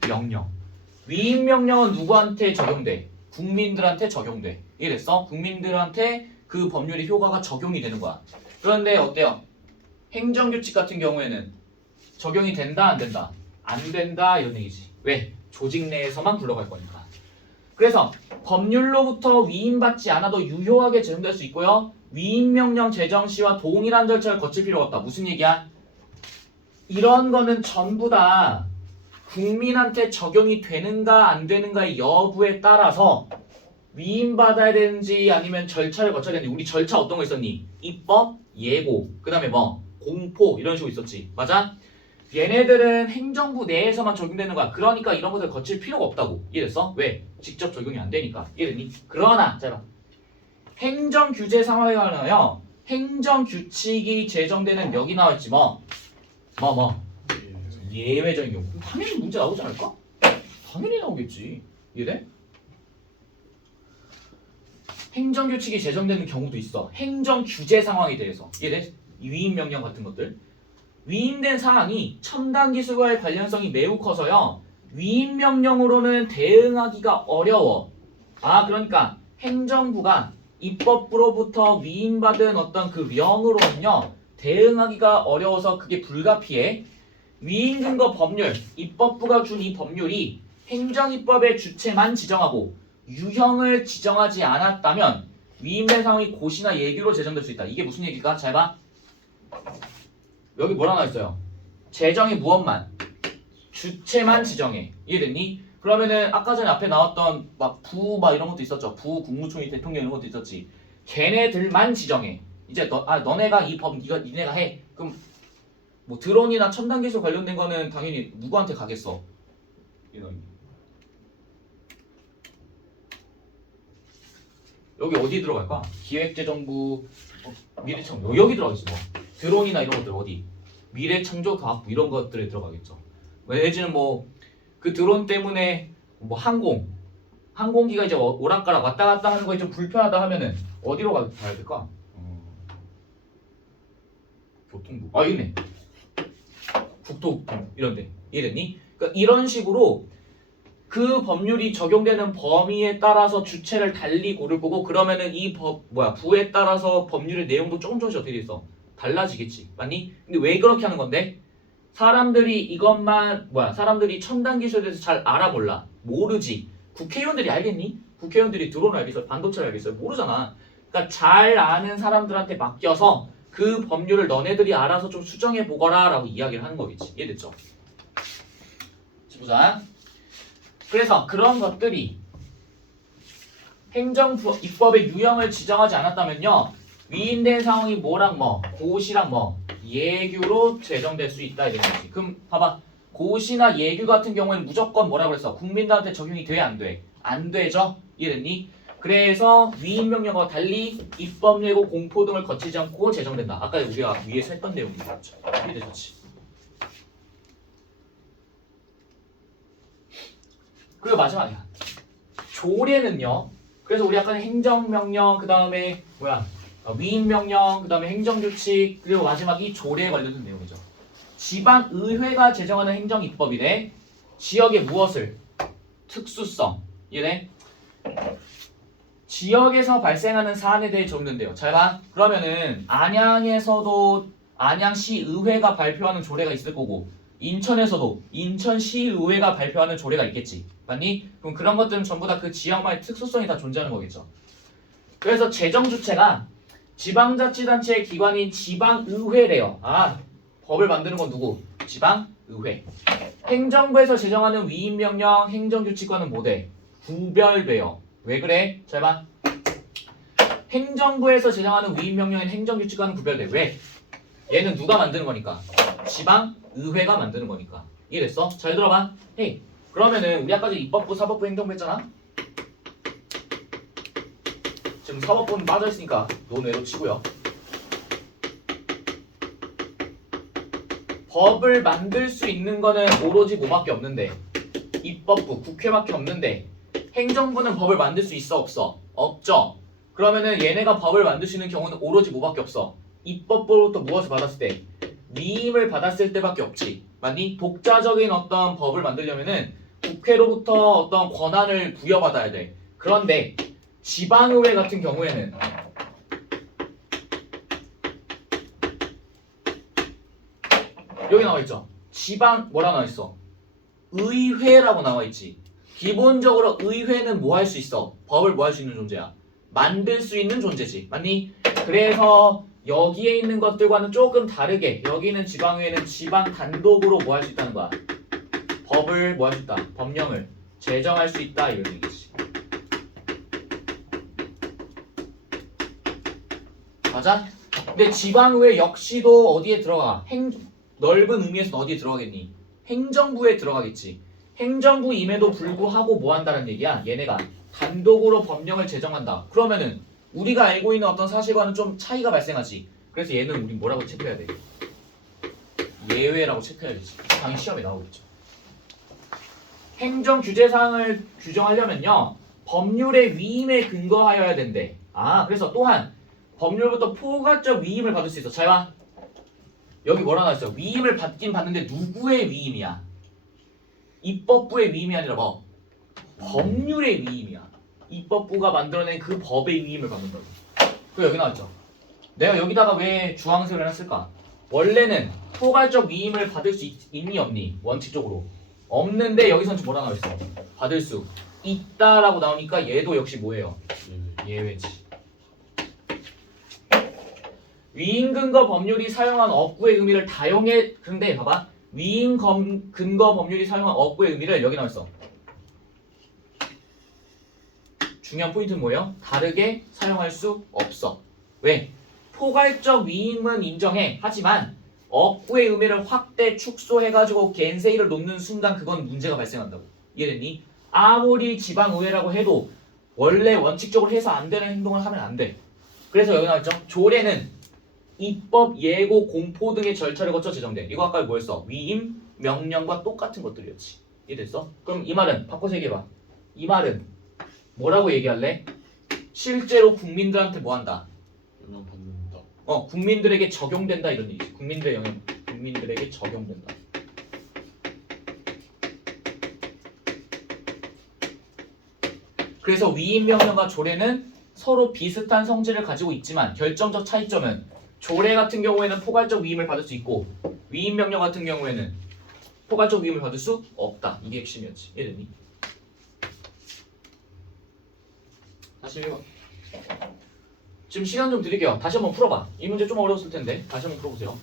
명령. 위임 명령은 누구한테 적용돼? 국민들한테 적용돼. 이해됐어? 국민들한테 그 법률의 효과가 적용이 되는 거야. 그런데 어때요? 행정규칙 같은 경우에는 적용이 된다 안 된다? 안 된다 이런 얘기지. 왜? 조직 내에서만 굴러갈 거니까. 그래서 법률로부터 위임받지 않아도 유효하게 제정될 수 있고요. 위임명령 제정 시와 동일한 절차를 거칠 필요가 없다. 무슨 얘기야? 이런 거는 전부 다 국민한테 적용이 되는가 안 되는가의 여부에 따라서 위임받아야 되는지 아니면 절차를 거쳐야 되는지. 우리 절차 어떤 거 있었니? 입법, 예고, 그 다음에 뭐? 공포 이런 식으로 있었지. 맞아? 얘네들은 행정부 내에서만 적용되는 거야. 그러니까 이런 것들 거칠 필요가 없다고. 이해됐어? 왜? 직접 적용이 안 되니까. 이해됐니? 그러나 자, 행정규제 상황에 관하여 행정규칙이 제정되는 여기 나와있지 뭐 예외적인 경우. 그럼 당연히 문제 나오지 않을까? 당연히 나오겠지. 이해돼? 행정규칙이 제정되는 경우도 있어. 행정규제 상황에 대해서. 이해돼? 위임명령 같은 것들. 위임된 사항이 첨단 기술과의 관련성이 매우 커서요. 위임명령으로는 대응하기가 어려워. 아, 그러니까 행정부가 입법부로부터 위임받은 어떤 그 명으로는요. 대응하기가 어려워서 그게 불가피해. 위임근거 법률, 입법부가 준 이 법률이 행정입법의 주체만 지정하고 유형을 지정하지 않았다면 위임된 상황이 고시나 예규로 제정될 수 있다. 이게 무슨 얘기일까? 잘 봐. 여기 뭐라 나와 있어요? 제정이 무엇만? 주체만 지정해. 이해됐니? 그러면은 아까 전에 앞에 나왔던 막 이런 것도 있었죠. 부, 국무총리, 대통령 이런 것도 있었지. 걔네들만 지정해. 이제 너네가 이 법 니네가 해. 그럼 뭐 드론이나 첨단 기술 관련된 거는 당연히 누구한테 가겠어? 이런. 여기 어디 들어갈까? 기획재정부, 미래창조 여기 들어가겠어. 뭐. 드론이나 이런 것들 어디? 미래창조과학부 이런 것들에 들어가겠죠. 내지는 뭐 그 드론 때문에 뭐 항공기가 이제 오락가락 왔다 갔다 하는 거에 좀 불편하다 하면은 어디로 가야 될까? 교통부. 아, 있네. 국토부 이런데. 이해됐니? 그러니까 이런 식으로 그 법률이 적용되는 범위에 따라서 주체를 달리 고를 거고, 그러면은 이 부에 따라서 법률의 내용도 조금씩 어떻게 돼 있어? 달라지겠지. 맞니? 근데 왜 그렇게 하는 건데? 사람들이 사람들이 첨단 기술에 대해서 잘 알아몰라. 모르지. 국회의원들이 알겠니? 국회의원들이 드론을 알겠어요? 반도체를 알겠어요? 모르잖아. 그러니까 잘 아는 사람들한테 맡겨서 그 법률을 너네들이 알아서 좀 수정해 보거라 라고 이야기를 하는 거겠지. 이해됐죠? 보자. 그래서 그런 것들이 행정입법의 유형을 지정하지 않았다면요, 위임된 상황이 뭐랑 고시랑 예규로 제정될 수 있다 이런 거지. 그럼 봐봐. 고시나 예규 같은 경우에는 무조건 뭐라고 그랬어? 국민들한테 적용이 돼? 안 돼? 안 되죠? 이해됐니? 그래서 위임명령과 달리 입법 예고 공포 등을 거치지 않고 제정된다. 아까 우리가 위에서 했던 내용이 맞죠? 이해되셨지? 그리고 마지막이야. 조례는요. 그래서 우리 아까 행정명령 그 다음에 위임명령 그 다음에 행정규칙 그리고 마지막 이 조례에 관련된 내용이죠. 지방의회가 제정하는 행정입법이래. 지역의 무엇을? 특수성. 이래. 지역에서 발생하는 사안에 대해 적는데요. 잘 봐. 그러면은 안양에서도 안양시의회가 발표하는 조례가 있을 거고 인천에서도 인천시의회가 발표하는 조례가 있겠지. 맞니? 그럼 그런 것들은 전부 다 그 지역만의 특수성이 다 존재하는 거겠죠. 그래서 재정 주체가 지방자치단체의 기관인 지방의회래요. 법을 만드는 건 누구? 지방의회. 행정부에서 제정하는 위임명령, 행정규칙과는 뭐돼? 구별돼요. 왜 그래? 잘 봐. 행정부에서 제정하는 위임명령인 행정규칙과는 구별돼. 왜? 얘는 누가 만드는 거니까? 지방의회가 만드는 거니까. 이해됐어? 잘 들어봐. 헤이. 그러면은 우리 아까 전에 입법부, 사법부, 행정부 했잖아? 지금 사법부는 빠져있으니까 논외로 치고요. 법을 만들 수 있는 거는 오로지 뭐밖에 없는데 입법부, 국회밖에 없는데 행정부는 법을 만들 수 있어 없어? 없죠. 그러면은 얘네가 법을 만들 수 있는 경우는 오로지 뭐밖에 없어? 입법부로부터 무엇을 받았을 때? 위임을 받았을 때밖에 없지. 맞니? 독자적인 어떤 법을 만들려면은 국회로부터 어떤 권한을 부여받아야 돼. 그런데 지방의회 같은 경우에는 여기 나와있죠. 지방 뭐라 나와있어? 의회라고 나와있지. 기본적으로 의회는 뭐 할 수 있어? 법을 뭐 할 수 있는 존재야? 만들 수 있는 존재지. 맞니? 그래서 여기에 있는 것들과는 조금 다르게 여기는 지방의회는 지방 단독으로 뭐 할 수 있다는 거야? 법을 뭐 할 수 있다? 법령을 제정할 수 있다 이런 얘기지. 맞아? 근데 지방의회 역시도 어디에 들어가? 넓은 의미에서는 어디에 들어가겠니? 행정부에 들어가겠지. 행정부임에도 불구하고 뭐 한다는 얘기야? 얘네가 단독으로 법령을 제정한다. 그러면은 우리가 알고 있는 어떤 사실과는 좀 차이가 발생하지. 그래서 얘는 우리 뭐라고 체크해야 돼? 예외라고 체크해야지. 당연히 시험에 나오겠죠. 행정 규제 사항을 규정하려면요. 법률의 위임에 근거하여야 된대. 그래서 또한 법률부터 포괄적 위임을 받을 수 있어. 잘 봐. 여기 뭐라 나왔어? 위임을 받긴 받는데 누구의 위임이야? 입법부의 위임이 아니라 뭐? 법률의 위임이야. 입법부가 만들어낸 그 법의 위임을 받는 거지. 그 여기 나왔죠. 내가 여기다가 왜 주황색을 해놨을까? 원래는 포괄적 위임을 받을 수 있니 없니? 원칙적으로 없는데 여기선 지금 뭐라 나와있어? 받을 수 있다라고 나오니까 얘도 역시 뭐예요? 예외지. 위임 근거 법률이 사용한 업구의 의미를 다용해. 근데 봐봐. 위임 근거 법률이 사용한 업구의 의미를 여기 나와있어. 중요한 포인트는 뭐예요? 다르게 사용할 수 없어. 왜? 포괄적 위임은 인정해. 하지만 업구의 의미를 확대 축소해가지고 겐세이를 놓는 순간 그건 문제가 발생한다고. 이해됐니? 아무리 지방의회라고 해도 원래 원칙적으로 해서 안 되는 행동을 하면 안 돼. 그래서 여기 나왔죠. 조례는 입법, 예고, 공포 등의 절차를 거쳐 제정돼. 이거 아까 뭐였어? 위임, 명령과 똑같은 것들이었지. 이해됐어? 그럼 이 말은 바꿔서 얘기해봐. 이 말은 뭐라고 얘기할래? 실제로 국민들한테 뭐 한다? 영향 받는다. 국민들에게 적용된다 이런 얘기지. 국민들에게 적용된다. 그래서 위임 명령과 조례는 서로 비슷한 성질을 가지고 있지만 결정적 차이점은 조례 같은 경우에는 포괄적 위임을 받을 수 있고 위임 명령 같은 경우에는 포괄적 위임을 받을 수 없다. 이게 핵심이었지. 이해됐니? 다시 해봐. 지금 시간 좀 드릴게요. 다시 한번 풀어봐. 이 문제 좀 어려웠을 텐데 다시 한번 풀어보세요.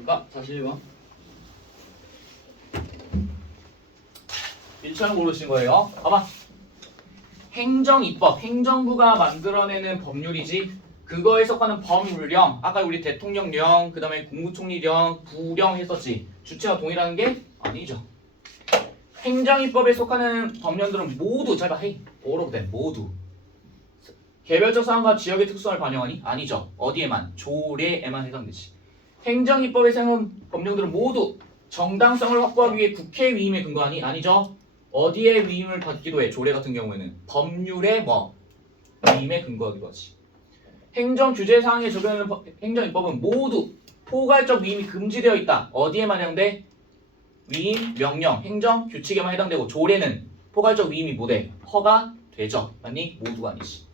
볼까? 41번. 1차는 모르신 거예요. 봐봐. 행정입법, 행정부가 만들어내는 법률이지. 그거에 속하는 법률령, 아까 우리 대통령령, 그 다음에 국무총리령, 부령 했었지. 주체와 동일한 게 아니죠. 행정입법에 속하는 법령들은 모두, 잘 봐, 헤이, all of them, 모두 개별적 사항과 지역의 특성을 반영하니? 아니죠. 어디에만? 조례에만 해당되지. 행정입법에 세운 법령들은 모두 정당성을 확보하기 위해 국회 위임에 근거하니? 아니죠. 어디에 위임을 받기도 해. 조례 같은 경우에는 법률에 뭐 위임에 근거하기도 하지. 행정 규제 사항에 적용하는 행정입법은 모두 포괄적 위임이 금지되어 있다. 어디에만 해당돼? 위임, 명령, 행정, 규칙에만 해당되고 조례는 포괄적 위임이 뭐돼? 허가되죠. 맞니? 모두가 아니지.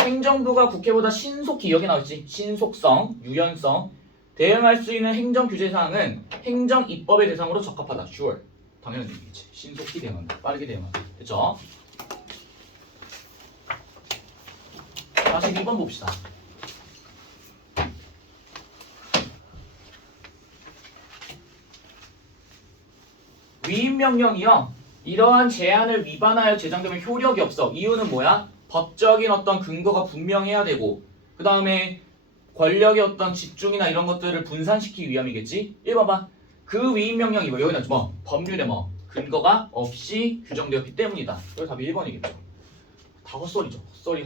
행정부가 국회보다 신속히 여기 나왔지. 신속성, 유연성 대응할 수 있는 행정 규제 사항은 행정 입법의 대상으로 적합하다. sure. 당연한 얘기겠지. 신속히 대응한다. 빠르게 대응한다. 됐죠? 42번 봅시다. 위임명령이요. 이러한 제한을 위반하여 제정되면 효력이 없어. 이유는 뭐야? 법적인 어떤 근거가 분명해야 되고 그 다음에 권력의 어떤 집중이나 이런 것들을 분산시키기 위함이겠지. 1번 봐. 그 위임명령이 뭐 여기는 뭐 법률에 뭐 근거가 없이 규정되었기 때문이다. 여기 답이 1번이겠죠. 다 헛소리죠. 헛소리.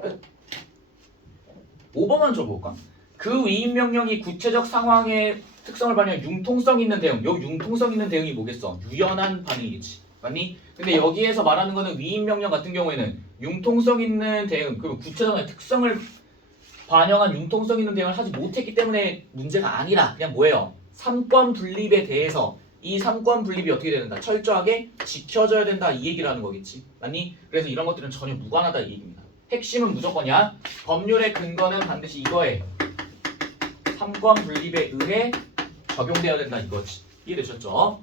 끝. 5번만 줘볼까? 그 위임명령이 구체적 상황의 특성을 반영한 융통성 있는 대응. 여기 융통성 있는 대응이 뭐겠어? 유연한 반응이겠지. 맞니? 근데 여기에서 말하는 거는 위임명령 같은 경우에는 융통성 있는 대응, 그리고 구체적인 특성을 반영한 융통성 있는 대응을 하지 못했기 때문에 문제가 아니라 그냥 뭐예요? 삼권 분립에 대해서 이 삼권 분립이 어떻게 되야 된다? 철저하게 지켜져야 된다. 이 얘기를 하는 거겠지. 맞니? 그래서 이런 것들은 전혀 무관하다 이 얘기입니다. 핵심은 무조건이야. 법률의 근거는 반드시 이거에 삼권 분립에 의해 적용되어야 된다 이거지. 이해되셨죠?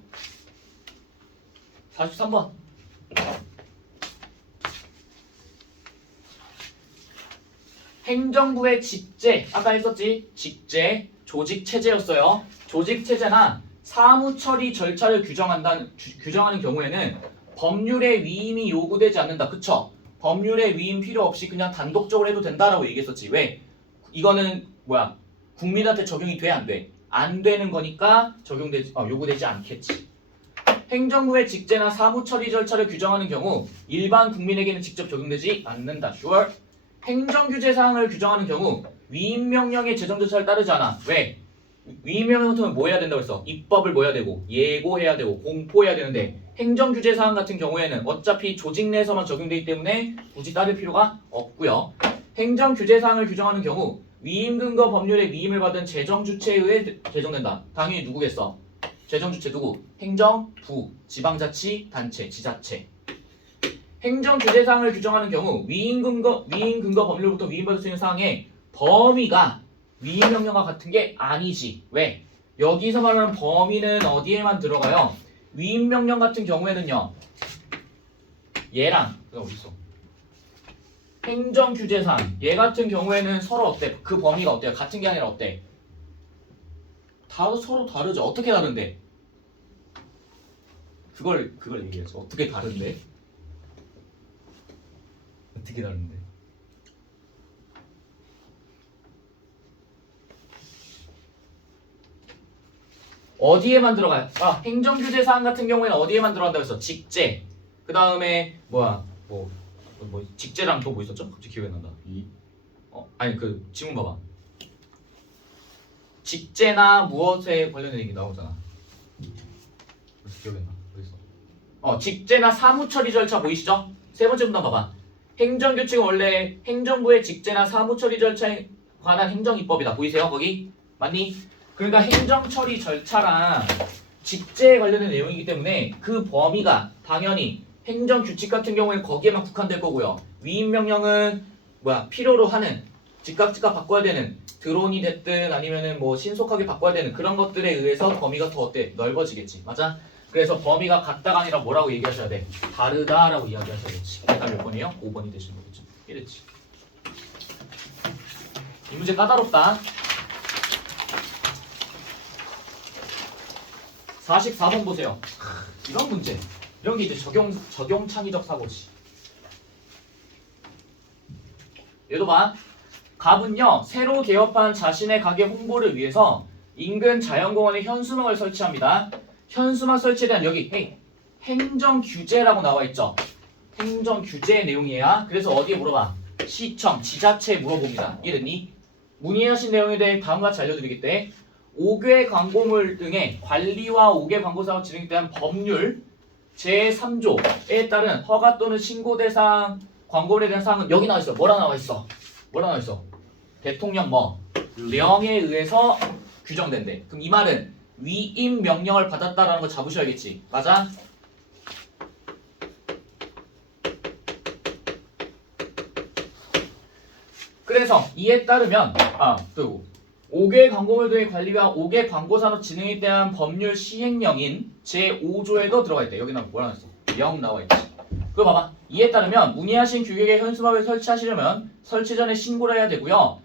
43번. 행정부의 직제, 아까 했었지? 직제, 조직체제였어요. 조직체제나 사무처리 절차를 규정하는 경우에는 법률의 위임이 요구되지 않는다. 그쵸? 법률의 위임 필요 없이 그냥 단독적으로 해도 된다라고 얘기했었지. 왜? 이거는 뭐야? 국민한테 적용이 돼? 안 돼? 안 되는 거니까 요구되지 않겠지. 행정부의 직제나 사무처리 절차를 규정하는 경우 일반 국민에게는 직접 적용되지 않는다. sure. 행정규제 사항을 규정하는 경우 위임명령의 제정 절차를 따르지 않아. 왜? 위임명령 같은 건 뭐 해야 된다고 했어? 입법을 뭐 해야 되고 예고해야 되고 공포해야 되는데 행정규제 사항 같은 경우에는 어차피 조직 내에서만 적용되기 때문에 굳이 따를 필요가 없고요. 행정규제 사항을 규정하는 경우 위임 근거 법률의 위임을 받은 재정주체에 의해 제정된다. 당연히 누구겠어? 재정주체 누구? 행정부, 지방자치단체, 지자체. 행정규제사항을 규정하는 경우 위임 근거 법률로부터 위임받을 수 있는 사항의 범위가 위임명령과 같은 게 아니지. 왜? 여기서 말하는 범위는 어디에만 들어가요? 위임명령 같은 경우에는요. 얘랑 어딨어? 행정규제사항 얘 같은 경우에는 서로 어때? 그 범위가 어때요? 같은 게 아니라 어때? 다 서로 다르죠. 어떻게 다른데? 그걸 얘기해서 어떻게 다른데? 어떻게 다른데? 어디에만 들어가요? 행정규제 사항 같은 경우에는 어디에만 들어간다고 했어? 직제. 그 다음에 뭐야? 뭐 직제랑 또 뭐 있었죠? 갑자기 기억이 안 난다. 아니 그 지문 봐봐. 직제나 무엇에 관련된 얘기 나오잖아. 그래서 기억이 안 나. 그래서 직제나 사무처리 절차 보이시죠? 세 번째 문단 봐봐. 행정규칙은 원래 행정부의 직제나 사무처리 절차에 관한 행정입법이다. 보이세요? 거기? 맞니? 그러니까 행정처리 절차랑 직제에 관련된 내용이기 때문에 그 범위가 당연히 행정규칙 같은 경우에는 거기에만 국한될 거고요. 위임명령은 필요로 하는 즉각 바꿔야 되는 드론이 됐든 아니면은 뭐 신속하게 바꿔야 되는 그런 것들에 의해서 범위가 더 넓어지겠지. 맞아? 그래서 범위가 같다가 아니라 뭐라고 얘기하셔야 돼? 다르다라고 이야기하셔야겠지. 답 몇 번이에요? 5번이 되시는 거겠죠. 이랬지. 이 문제 까다롭다. 44번 보세요. 이런 문제. 이런 게 이제 적용 창의적 사고지. 얘도 봐. 갑은요, 새로 개업한 자신의 가게 홍보를 위해서 인근 자연공원에 현수막을 설치합니다. 현수막 설치에 대한 여기 행정 규제라고 나와 있죠. 행정 규제의 내용이야. 그래서 어디에 물어봐? 시청, 지자체에 물어봅니다. 이해됐니? 문의하신 내용에 대해 다음과 같이 알려드리겠대. 5개 광고물 등의 관리와 5개 광고 사업 진행에 대한 법률 제3조에 따른 허가 또는 신고 대상 광고물에 대한 사항은 여기 나와 있어. 뭐라 나와 있어? 대통령 령에 의해서 규정된대. 그럼 이 말은 위임 명령을 받았다라는 거 잡으셔야겠지. 맞아? 그래서 이에 따르면 5개 광고물 등의 관리와 5개 광고산업 진행에 대한 법률 시행령인 제5조에도 들어가 있대. 여기 뭐라 했어? 령 나와 있지. 그거 봐봐. 이에 따르면 문의하신 규격의 현수막을 설치하시려면 설치 전에 신고를 해야 되고요.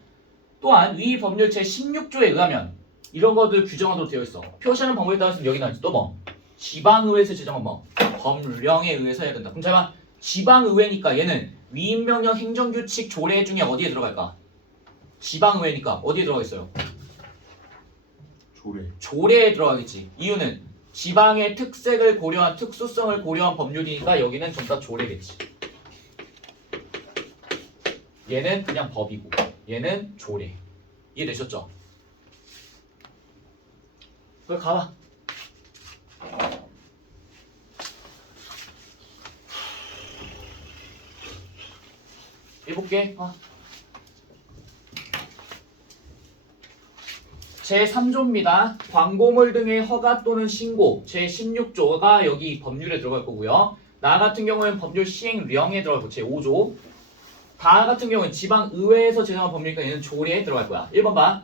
또한 위 법률 제16조에 의하면 이런 것들 규정하도록 되어 있어. 표시하는 방법에 따라서 여기 나와 있지. 또 지방의회에서 제정한 법령에 의해서 해야 된다. 그럼 잘 봐. 지방의회니까 얘는 위임명령 행정규칙 조례 중에 어디에 들어갈까? 지방의회니까 어디에 들어가 있어요? 조례에 들어가겠지. 이유는 지방의 특색을 고려한 특수성을 고려한 법률이니까 여기는 전부 다 조례겠지. 얘는 그냥 법이고 얘는 조례. 이해되셨죠? 그걸 가봐. 해볼게. 제3조입니다. 광고물 등의 허가 또는 신고 제16조가 여기 법률에 들어갈 거고요. 나 같은 경우에는 법률 시행령에 들어갈 거고 제5조. 다 같은 경우는 지방의회에서 제정한 법률이니까 얘는 조례에 들어갈 거야. 1번 봐.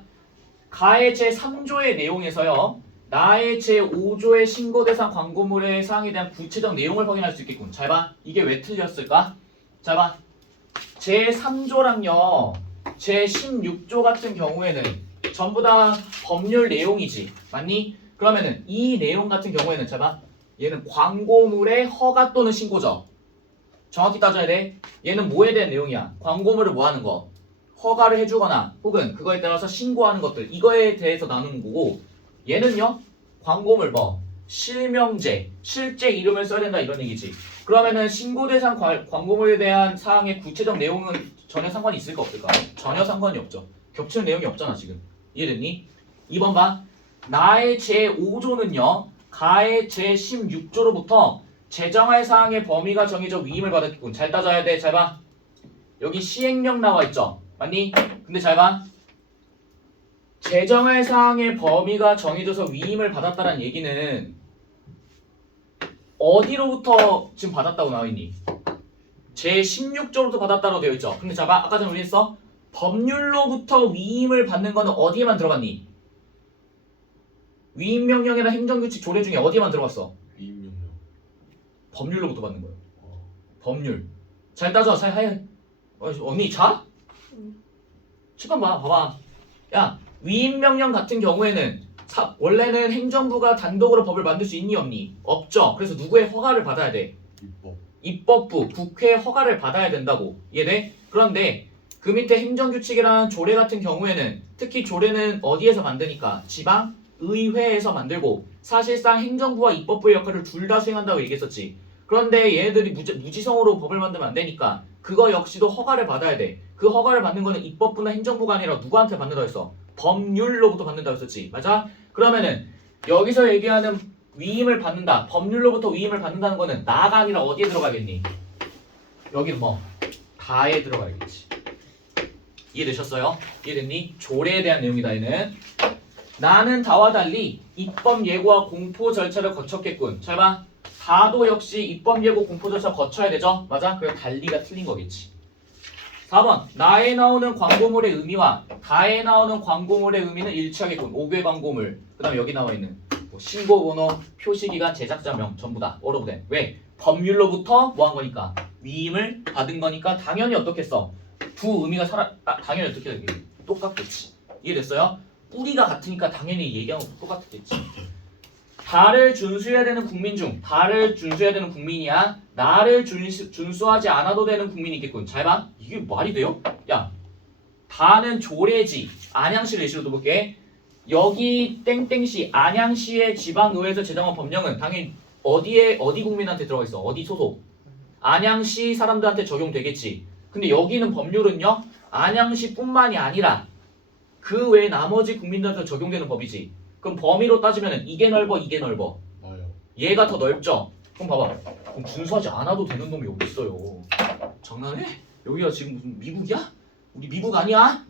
가의 제3조의 내용에서요. 나의 제5조의 신고 대상 광고물의 사항에 대한 구체적 내용을 확인할 수 있겠군. 잘 봐. 이게 왜 틀렸을까? 잘 봐. 제3조랑요. 제16조 같은 경우에는 전부 다 법률 내용이지. 맞니? 그러면은 이 내용 같은 경우에는 잘 봐. 얘는 광고물의 허가 또는 신고죠. 정확히 따져야 돼. 얘는 뭐에 대한 내용이야? 광고물을 뭐 하는 거? 허가를 해주거나 혹은 그거에 따라서 신고하는 것들. 이거에 대해서 나누는 거고 얘는요. 광고물 실명제, 실제 이름을 써야 된다 이런 얘기지. 그러면은 신고 대상 광고물에 대한 사항의 구체적 내용은 전혀 상관이 있을까 없을까? 전혀 상관이 없죠. 겹치는 내용이 없잖아 지금. 이해됐니? 2번 봐. 나의 제5조는요. 가의 제16조로부터 제정할 사항의 범위가 정해져 위임을 받았겠군. 잘 따져야 돼. 잘 봐. 여기 시행령 나와 있죠. 맞니? 근데 잘 봐. 제정할 사항의 범위가 정해져서 위임을 받았다는 얘기는 어디로부터 지금 받았다고 나와 있니? 제16조로부터 받았다고 되어 있죠. 근데 자 봐. 아까 전에 우리 했어. 법률로부터 위임을 받는 거는 어디에만 들어갔니? 위임명령이나 행정규칙 조례 중에 어디에만 들어갔어? 위임명령. 법률로부터 받는 거예요. 법률. 잘 따져. 언니 자? 칠번 봐봐. 야, 위임명령 같은 경우에는 원래는 행정부가 단독으로 법을 만들 수 있니 없니? 없죠. 그래서 누구의 허가를 받아야 돼? 입법부, 국회의 허가를 받아야 된다고. 이해돼? 그런데 그 밑에 행정규칙이랑 조례 같은 경우에는 특히 조례는 어디에서 만드니까? 지방의회에서 만들고 사실상 행정부와 입법부의 역할을 둘 다 수행한다고 얘기했었지. 그런데 얘네들이 무지성으로 법을 만들면 안 되니까 그거 역시도 허가를 받아야 돼. 그 허가를 받는 거는 입법부나 행정부가 아니라 누구한테 받는다고 했어? 법률로부터 받는다고 했었지. 맞아? 그러면은 여기서 얘기하는 위임을 받는다. 법률로부터 위임을 받는다는 거는 나가 아니라 어디에 들어가겠니? 여기는 다에 들어가야겠지. 이해되셨어요? 이해됐니? 조례에 대한 내용이다 얘는. 나는 다와 달리 입법 예고와 공포 절차를 거쳤겠군. 잘 봐. 다도 역시 입법 예고 공포 절차 거쳐야 되죠? 맞아? 그래서 달리가 틀린 거겠지. 4번. 나에 나오는 광고물의 의미와 다에 나오는 광고물의 의미는 일치하겠군. 5개 광고물. 그 다음에 여기 나와 있는 신고번호, 표시기간, 제작자명 전부 다 어로브된. 왜? 법률로부터 뭐 한 거니까? 위임을 받은 거니까 당연히 어떻겠어? 두 의미가 당연히 어떻게 되겠니? 똑같겠지. 이해됐어요? 뿌리가 같으니까 당연히 얘기하는 것도 똑같겠지. 다를 준수해야 되는 국민 중 다를 준수해야 되는 국민이야. 나를 준수하지 않아도 되는 국민이 있겠군. 잘 봐. 이게 말이 돼요? 야, 다는 조례지. 안양시를 예시로 들어볼게. 여기 땡땡시 안양시의 지방의회에서 제정한 법령은 당연히 어디 국민한테 들어가 있어? 어디 소속? 안양시 사람들한테 적용되겠지. 근데 여기는 법률은요, 안양시뿐만이 아니라 그 외 나머지 국민들한테 적용되는 법이지. 그럼 범위로 따지면 이게 넓어, 이게 넓어. 나요. 얘가 더 넓죠? 그럼 봐봐. 그럼 준수하지 않아도 되는 놈이 어디 있어요? 장난해? 여기가 지금 무슨 미국이야? 우리 미국 아니야?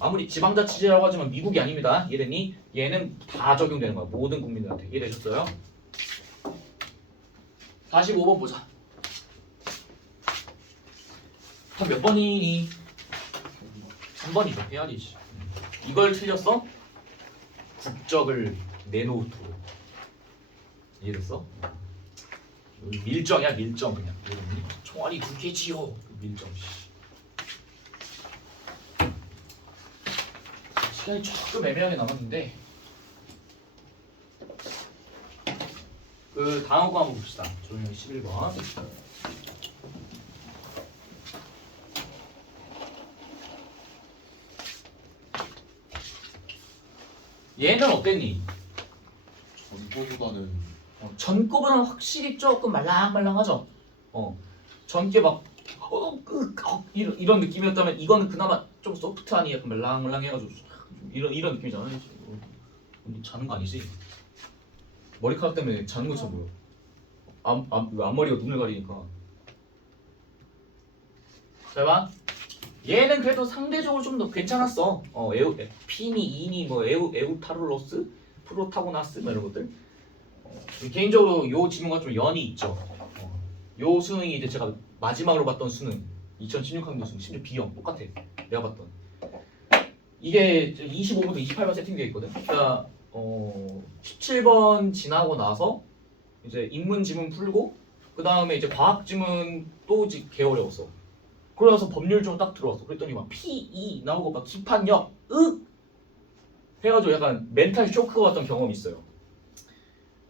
아무리 지방자치제라고 하지만 미국이 아닙니다. 이해됐니? 얘는 다 적용되는 거야. 모든 국민들한테. 이해되셨어요? 45번 보자. 답 몇 번이니? 3번이죠. 해야지. 이걸 틀렸어? 국적을 내놓도록. 이해됐어? 여기 밀정이야, 밀정 그냥. 총알이 2개지요. 밀정. 시간이 조금 애매하게 남았는데 그 다음 거 한번 봅시다. 조용히 11번. 얘는 어땠니? 전보보다는 전거보다는 확실히 조금 말랑말랑하죠. 전게 막 이런 느낌이었다면 이거는 그나마 좀 소프트하니 약간 말랑말랑해가지고 이런 느낌이잖아. 자는 거 아니지? 머리카락 때문에 자는 것처럼 보여. 앞머리가 눈을 가리니까. 잘 봐. 얘는 그래도 상대적으로 좀 더 괜찮았어. 피니, 이니, 뭐 에우타르로스, 프로타고나스 뭐 이런 것들. 개인적으로 요 지문과 좀 연이 있죠. 요 수능이 이제 제가 마지막으로 봤던 수능 2016학년 수능 심지어 B형 똑같아. 내가 봤던. 이게 25번부터 28번 세팅되어 있거든. 그러니까 17번 지나고 나서 이제 인문 지문 풀고 그 다음에 이제 과학 지문 또 이제 개 어려웠어. 그래서 법률 좀 딱 들어왔어. 그랬더니 막 P2 나오고 막 기판역 해가지고 약간 멘탈 쇼크 같던 경험이 있어요.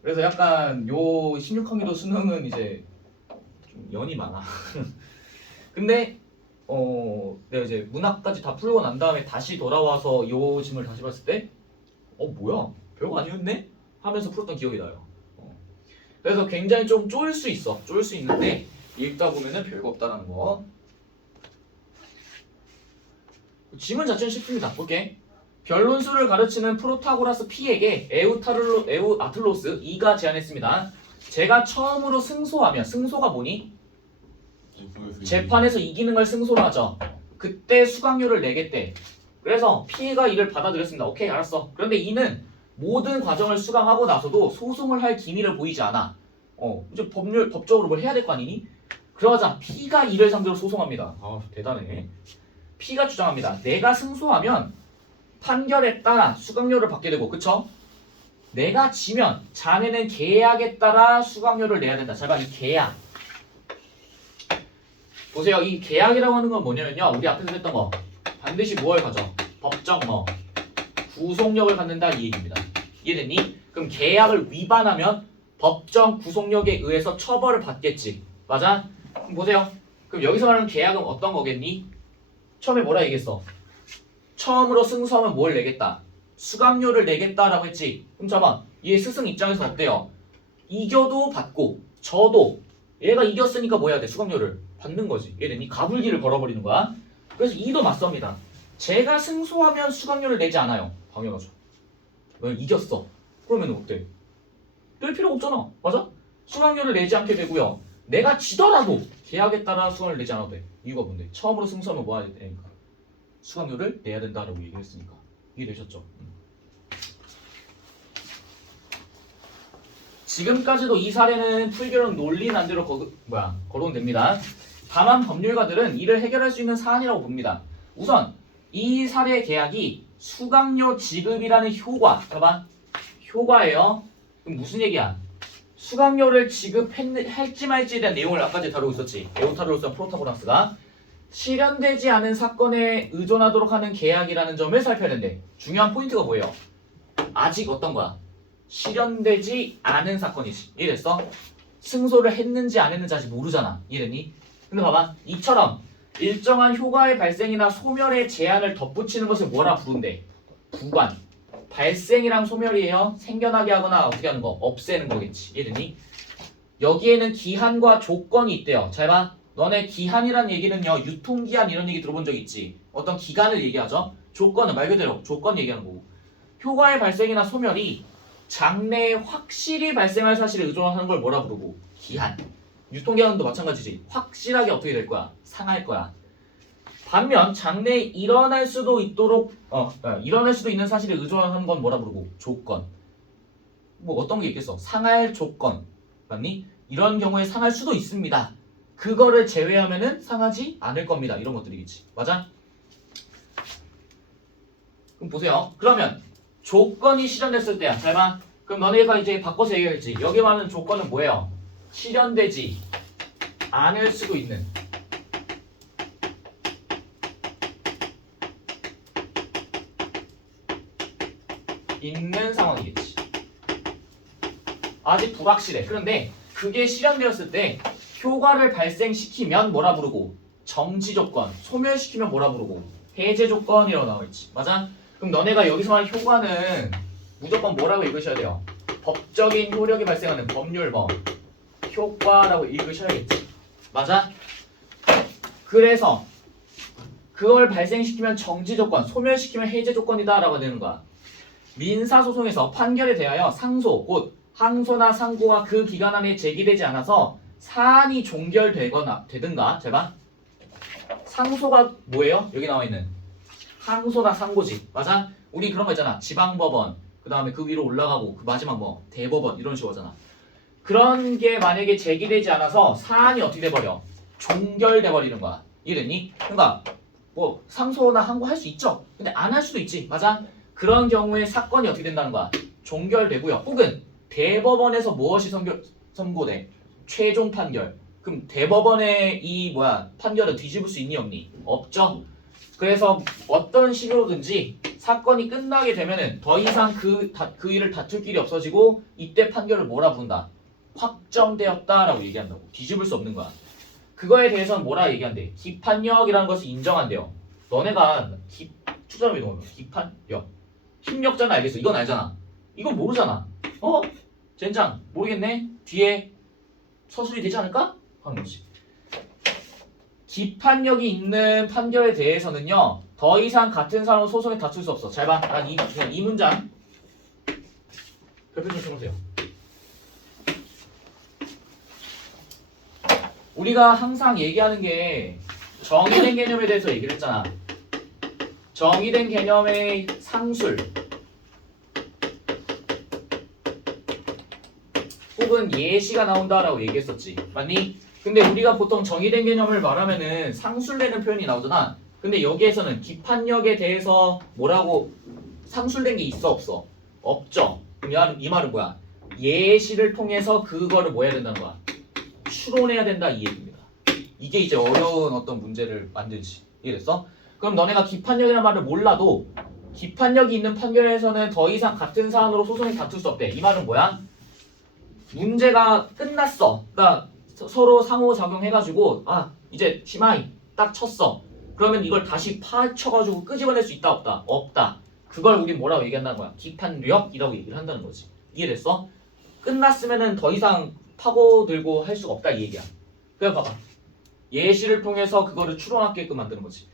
그래서 약간 요 16학년도 수능은 이제 좀 연이 많아. 근데 내가 이제 문학까지 다 풀고 난 다음에 다시 돌아와서 요 짐을 다시 봤을 때 뭐야 별거 아니었네? 하면서 풀었던 기억이 나요. 그래서 굉장히 좀 쫄 수 있어. 쫄 수 있는데 읽다 보면은 별거 없다라는 거. 지문 자체는 쉽습니다. 볼게. 변론수를 가르치는 프로타고라스 P에게 에우아틀로스 E가 제안했습니다. 제가 처음으로 승소하면 승소가 뭐니? 재판에서 이기는 걸 승소로 하죠. 그때 수강료를 내겠대. 그래서 P가 이를 받아들였습니다. 오케이 알았어. 그런데 E는 모든 과정을 수강하고 나서도 소송을 할 기미를 보이지 않아. 이제 법적으로 뭘 해야 될 거 아니니? 그러자 P가 이를 상대로 소송합니다. 대단해. P가 주장합니다. 내가 승소하면 판결에 따라 수강료를 받게 되고, 그쵸? 내가 지면 자네는 계약에 따라 수강료를 내야 된다. 잘 봐, 이 계약. 보세요, 이 계약이라고 하는 건 뭐냐면요, 우리 앞에서 했던 거 반드시 무엇을 가져? 법적 구속력을 갖는다 이 얘기입니다. 이해됐니? 그럼 계약을 위반하면 법정 구속력에 의해서 처벌을 받겠지. 맞아? 그럼 보세요. 그럼 여기서 말하는 계약은 어떤 거겠니? 처음에 뭐라 얘기했어? 처음으로 승소하면 뭘 내겠다? 수강료를 내겠다라고 했지. 그럼 잠깐만, 얘 스승 입장에서는 어때요? 이겨도 받고 져도 얘가 이겼으니까 뭐 해야 돼? 수강료를 받는 거지. 얘는 가불기를 걸어버리는 거야. 그래서 이도 맞섭니다. 제가 승소하면 수강료를 내지 않아요. 당연하죠. 왜 이겼어? 그러면 어때? 낼 필요가 없잖아. 맞아? 수강료를 내지 않게 되고요. 내가 지더라도 계약에 따라 수강료를 내지 않아도 돼. 이유가 뭔데? 처음으로 승소하면 뭐 해야 되니까? 수강료를 내야 된다라고 얘기했으니까. 이해되셨죠? 지금까지도 이 사례는 풀결은 논리 난대로 거론됩니다. 다만 법률가들은 이를 해결할 수 있는 사안이라고 봅니다. 우선 이 사례 계약이 수강료 지급이라는 효과, 봐봐, 효과예요. 그럼 무슨 얘기야? 수강료를 지급할지 말지에 대한 내용을 아까 전에 다루고 있었지. 에우타르로스랑 프로타고라스가 실현되지 않은 사건에 의존하도록 하는 계약이라는 점을 살펴야 된대. 중요한 포인트가 뭐예요? 아직 어떤 거야? 실현되지 않은 사건이지. 이해됐어? 승소를 했는지 안 했는지 아직 모르잖아. 이해됐니? 근데 봐봐. 이처럼 일정한 효과의 발생이나 소멸의 제한을 덧붙이는 것을 뭐라 부른대? 부관. 발생이랑 소멸이에요. 생겨나게 하거나 어떻게 하는 거? 없애는 거겠지. 이해됐니? 여기에는 기한과 조건이 있대요. 잘 봐. 너네 기한이란 얘기는요. 유통기한 이런 얘기 들어본 적 있지? 어떤 기간을 얘기하죠. 조건은 말 그대로 조건 얘기하는 거고. 효과의 발생이나 소멸이 장래에 확실히 발생할 사실에 의존하는 걸 뭐라 부르고? 기한. 유통기한도 마찬가지지. 확실하게 어떻게 될 거야? 상할 거야. 반면 장래에 일어날 수도 있는 사실에 의존하는 건 뭐라 부르고? 조건. 뭐 어떤 게 있겠어? 상할 조건. 맞니? 이런 경우에 상할 수도 있습니다. 그거를 제외하면은 상하지 않을 겁니다. 이런 것들이겠지. 맞아? 그럼 보세요. 그러면 조건이 실현됐을 때야. 잘 봐. 그럼 너네가 이제 바꿔서 얘기하겠지. 여기 말하는 조건은 뭐예요? 실현되지 않을 수도 있는 상황이겠지. 아직 불확실해. 그런데 그게 실현되었을 때 효과를 발생시키면 뭐라 부르고? 정지 조건. 소멸시키면 뭐라 부르고? 해제 조건이라고 나와있지. 맞아? 그럼 너네가 여기서 말하는 효과는 무조건 뭐라고 읽으셔야 돼요? 법적인 효력이 발생하는 법률법 효과라고 읽으셔야겠지. 맞아? 그래서 그걸 발생시키면 정지 조건, 소멸시키면 해제 조건이다 라고 되는 거야. 민사소송에서 판결에 대하여 상소, 곧 항소나 상고가 그 기간 안에 제기되지 않아서 사안이 종결되거나 되든가. 잘 봐. 상소가 뭐예요? 여기 나와 있는 항소나 상고지. 맞아? 우리 그런 거 있잖아. 지방법원, 그 다음에 그 위로 올라가고 그 마지막 뭐 대법원 이런 식으로 하잖아. 그런 게 만약에 제기되지 않아서 사안이 어떻게 돼버려? 종결돼 버리는 거야. 이해됐니? 그러니까 뭐 상소나 항고 할 수 있죠. 근데 안 할 수도 있지. 맞아? 그런 경우에 사건이 어떻게 된다는 거야? 종결되고요. 혹은 대법원에서 무엇이 선고돼? 최종 판결. 그럼 대법원의 이 판결을 뒤집을 수 있니 없니? 없죠. 그래서 어떤 식으로든지 사건이 끝나게 되면은 더 이상 그 일을 다툴 길이 없어지고 이때 판결을 뭐라 부른다? 확정되었다라고 얘기한다고. 뒤집을 수 없는 거야. 그거에 대해서는 뭐라 얘기한대? 기판력이라는 것을 인정한대요. 너네가 투자점이 너무 기판력. 힘력자는 알겠어. 이건 알잖아. 이건 모르잖아. 젠장 모르겠네. 뒤에 서술이 되지 않을까? 하는 거지. 기판력이 있는 판결에 대해서는요. 더 이상 같은 사람으로 소송에 다툴 수 없어. 잘 봐. 난 그냥 이 문장 별표 좀 쳐보세요. 우리가 항상 얘기하는 게 정의된 개념에 대해서 얘기를 했잖아. 정의된 개념의 상술 혹은 예시가 나온다라고 얘기했었지. 맞니? 근데 우리가 보통 정의된 개념을 말하면은 상술되는 표현이 나오잖아. 근데 여기에서는 기판력에 대해서 뭐라고 상술된 게 있어 없어? 없죠. 그럼 이 말은 뭐야? 예시를 통해서 그거를 뭐 해야 된다는 거야? 추론해야 된다 이 얘기입니다. 이게 이제 어려운 어떤 문제를 만들지. 이해됐어? 그럼 너네가 기판력이라는 말을 몰라도 기판력이 있는 판결에서는 더 이상 같은 사안으로 소송이 다툴 수 없대. 이 말은 뭐야? 문제가 끝났어. 그러니까 서로 상호작용해가지고 이제 시마이 딱 쳤어. 그러면 이걸 다시 파쳐가지고 끄집어낼 수 있다 없다? 없다. 그걸 우리 뭐라고 얘기한다는 거야? 기판력이라고 얘기를 한다는 거지. 이해됐어? 끝났으면은 더 이상 파고들고 할 수가 없다 이 얘기야. 그래 봐봐. 예시를 통해서 그거를 추론하게끔 만드는 거지.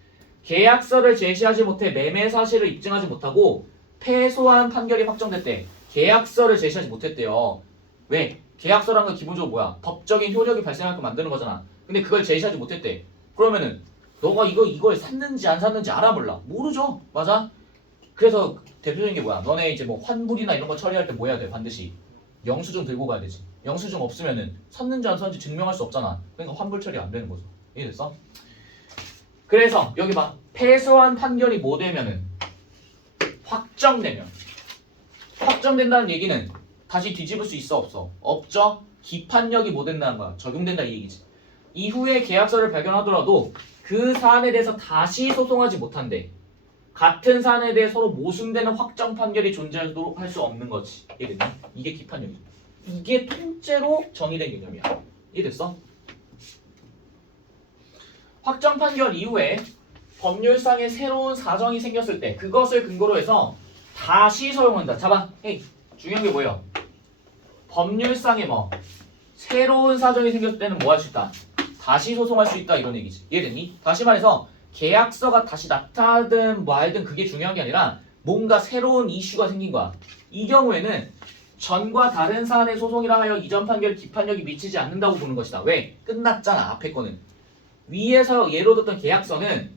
계약서를 제시하지 못해 매매 사실을 입증하지 못하고 패소한 판결이 확정됐대. 계약서를 제시하지 못했대요. 왜? 계약서라는 건 기본적으로 뭐야? 법적인 효력이 발생하게끔 만드는 거잖아. 근데 그걸 제시하지 못했대. 그러면은 너가 이걸 샀는지 안 샀는지 알아 몰라? 모르죠. 맞아? 그래서 대표적인 게 뭐야? 너네 이제 뭐 환불이나 이런 거 처리할 때 뭐 해야 돼? 반드시 영수증 들고 가야 되지. 영수증 없으면은 샀는지 안 샀는지 증명할 수 없잖아. 그러니까 환불 처리 안 되는 거죠. 이해됐어? 그래서 여기 봐. 패소한 판결이 뭐 되면은 확정된다는 얘기는 다시 뒤집을 수 있어 없어? 없죠? 기판력이 뭐 된다는 거야? 적용된다 이 얘기지. 이후에 계약서를 발견하더라도 그 사안에 대해서 다시 소송하지 못한대. 같은 사안에 대해 서로 모순되는 확정 판결이 존재하도록 할 수 없는 거지. 이해됐니? 이게 기판력이죠. 이게 통째로 정의된 개념이야. 이해됐어? 확정 판결 이후에 법률상의 새로운 사정이 생겼을 때 그것을 근거로 해서 다시 소용한다. 잡아. 헤이. 중요한 게 뭐예요? 법률상에 뭐 새로운 사정이 생겼을 때는 뭐 할 수 있다? 다시 소송할 수 있다 이런 얘기지. 이해됐니? 다시 말해서 계약서가 다시 나타나든 말든 그게 중요한 게 아니라 뭔가 새로운 이슈가 생긴 거야. 이 경우에는 전과 다른 사안의 소송이라 하여 이전 판결 기판력이 미치지 않는다고 보는 것이다. 왜? 끝났잖아. 앞에 거는. 위에서 예로 들었던 계약서는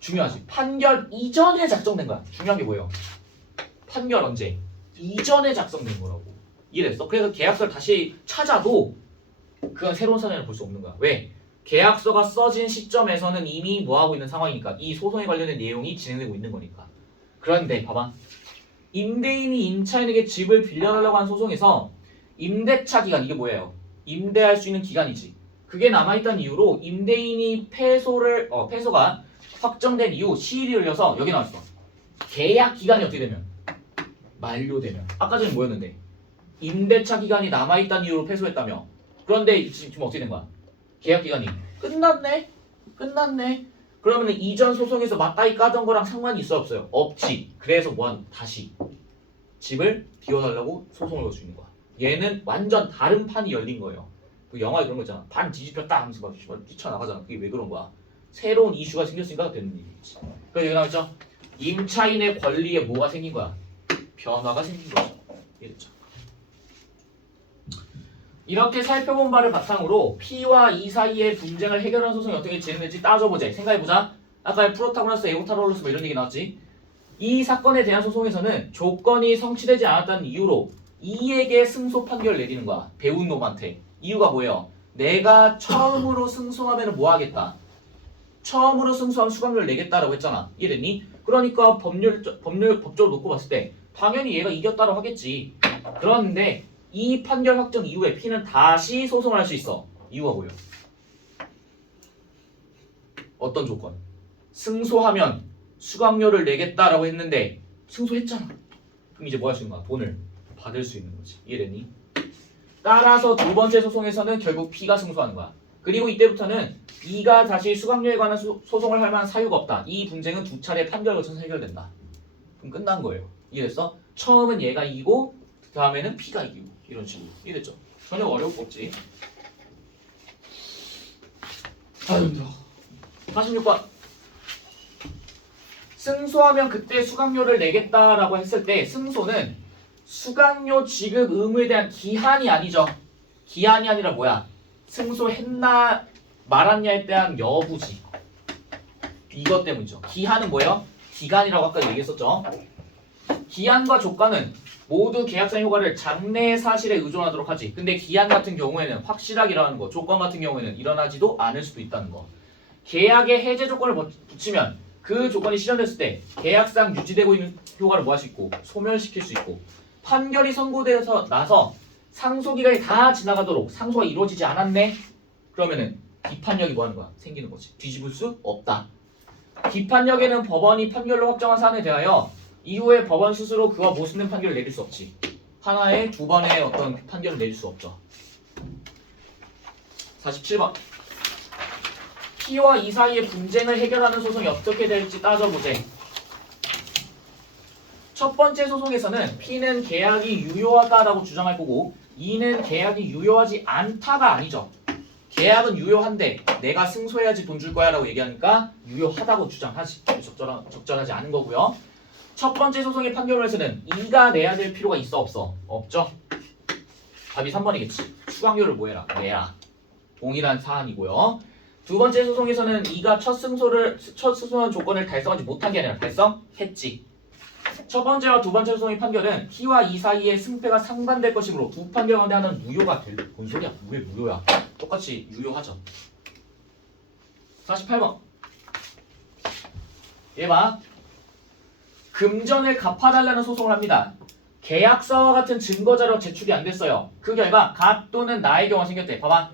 중요하지. 판결 이전에 작성된 거야. 중요한 게 뭐예요? 판결 언제? 이전에 작성된 거라고. 이해됐어? 그래서 계약서를 다시 찾아도 그건 새로운 사정을 볼 수 없는 거야. 왜? 계약서가 써진 시점에서는 이미 뭐하고 있는 상황이니까 이 소송에 관련된 내용이 진행되고 있는 거니까. 그런데 봐봐. 임대인이 임차인에게 집을 빌려달라고 한 소송에서 임대차 기간, 이게 뭐예요? 임대할 수 있는 기간이지. 그게 남아있다는 이유로 임대인이 패소가 확정된 이후 시일이 흘려서 여기 나왔어. 계약 기간이 어떻게 되면? 만료되면. 아까 전에 뭐였는데? 임대차 기간이 남아있다는 이유로 패소했다며. 그런데 지금 어떻게 된 거야? 계약 기간이 끝났네? 그러면 이전 소송에서 맞다이 까던 거랑 상관이 있어 없어요? 없지. 그래서 뭐한 다시 집을 비워달라고 소송을 걸 수 있는 거야. 얘는 완전 다른 판이 열린 거예요. 그 영화에 그런 거 있잖아. 판 뒤집혔다 하면서 막 뛰쳐나가잖아. 그게 왜 그런 거야? 새로운 이슈가 생겼으니까 되는 일이지. 그래서 여기 나왔죠? 임차인의 권리에 뭐가 생긴 거야? 변화가 생긴 거죠. 이랬죠. 이렇게 살펴본 바를 바탕으로 P와 E 사이의 분쟁을 해결하는 소송이 어떻게 진행될지 따져보자. 생각해보자. 아까 프로타고라스, 에오타로로스 뭐 이런 얘기 나왔지. 이 사건에 대한 소송에서는 조건이 성취되지 않았다는 이유로 E에게 승소 판결을 내리는 거야. 배운 놈한테. 이유가 뭐예요? 내가 처음으로 승소하면 뭐 하겠다? 처음으로 승소하면 수강료를 내겠다라고 했잖아. 이해됐니? 그러니까 법적으로 놓고 봤을 때 당연히 얘가 이겼다라고 하겠지. 그런데 이 판결 확정 이후에 P는 다시 소송을 할 수 있어. 이유가 뭐예요? 어떤 조건? 승소하면 수강료를 내겠다라고 했는데 승소했잖아. 그럼 이제 뭐 할 수 있는 거야? 돈을 받을 수 있는 거지. 이해됐니? 따라서 두 번째 소송에서는 결국 P가 승소하는 거야. 그리고 이때부터는 E가 다시 수강료에 관한 소송을 할 만한 사유가 없다. 이 분쟁은 두 차례 판결을 거쳐서 해결된다. 그럼 끝난 거예요. 이해됐어? 처음은 얘가 이기고 그 다음에는 P가 이기고 이런 식으로. 이해됐죠? 전혀 어려울 거 없지. 아유 힘들어. 46번. 승소하면 그때 수강료를 내겠다라고 했을 때 승소는 수강료 지급 의무에 대한 기한이 아니죠. 기한이 아니라 뭐야? 승소했나 말았냐에 대한 여부지. 이것 때문이죠. 기한은 뭐예요? 기간이라고 아까 얘기했었죠. 기한과 조건은 모두 계약상 효과를 장래 사실에 의존하도록 하지. 근데 기한 같은 경우에는 확실하게 일어나는 거, 조건 같은 경우에는 일어나지도 않을 수도 있다는 거. 계약에 해제 조건을 붙이면 그 조건이 실현됐을 때 계약상 유지되고 있는 효과를 뭐 할 수 있고 소멸시킬 수 있고, 판결이 선고돼서 나서 상소기간이 다 지나가도록 상소가 이루어지지 않았네? 그러면은 기판력이 뭐 하는 거야? 생기는 거지. 뒤집을 수 없다. 기판력에는 법원이 판결로 확정한 사안에 대하여 이후에 법원 스스로 그와 모순된 판결을 내릴 수 없지. 하나에 두 번의 어떤 판결을 내릴 수 없죠. 47번. P와 E 사이의 분쟁을 해결하는 소송이 어떻게 될지 따져보자. 첫 번째 소송에서는 P는 계약이 유효하다라고 주장할 거고 E는 계약이 유효하지 않다가 아니죠. 계약은 유효한데 내가 승소해야지 돈 줄 거야 라고 얘기하니까 유효하다고 주장하지. 적절하지 않은 거고요. 첫 번째 소송의 판결에서는 E가 내야 될 필요가 있어 없어? 없죠. 답이 3번이겠지. 수강료를 뭐 해라? 내라. 동일한 사안이고요. 두 번째 소송에서는 E가 첫 승소한 조건을 달성하지 못한 게 아니라 달성했지. 첫 번째와 두 번째 소송의 판결은 P와 E 사이의 승패가 상반될 것이므로 두 판결 가운데 하나는 무효가 될. 뭔 소리야? 왜 무효야? 똑같이 유효하죠. 48번. 얘 봐. 금전을 갚아달라는 소송을 합니다. 계약서와 같은 증거자료 제출이 안 됐어요. 그 결과 각 또는 나의 경우가 생겼대. 봐봐.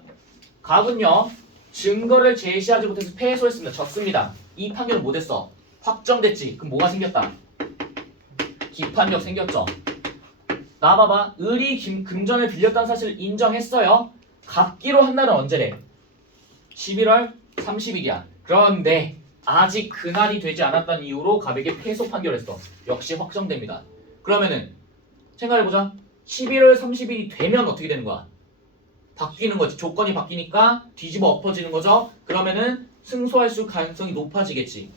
각은요. 증거를 제시하지 못해서 패소했습니다. 졌습니다. 이 판결은 뭐 됐어? 확정됐지. 그럼 뭐가 생겼다? 기판력 생겼죠. 나와봐봐. 을이 금전을 빌렸다는 사실을 인정했어요. 갚기로 한 날은 언제래? 11월 30일이야. 그런데 아직 그날이 되지 않았다는 이유로 갑에게 패소 판결했어. 역시 확정됩니다. 그러면은 생각해보자. 11월 30일이 되면 어떻게 되는 거야? 바뀌는 거지. 조건이 바뀌니까 뒤집어 엎어지는 거죠. 그러면은 승소할 수 가능성이 높아지겠지.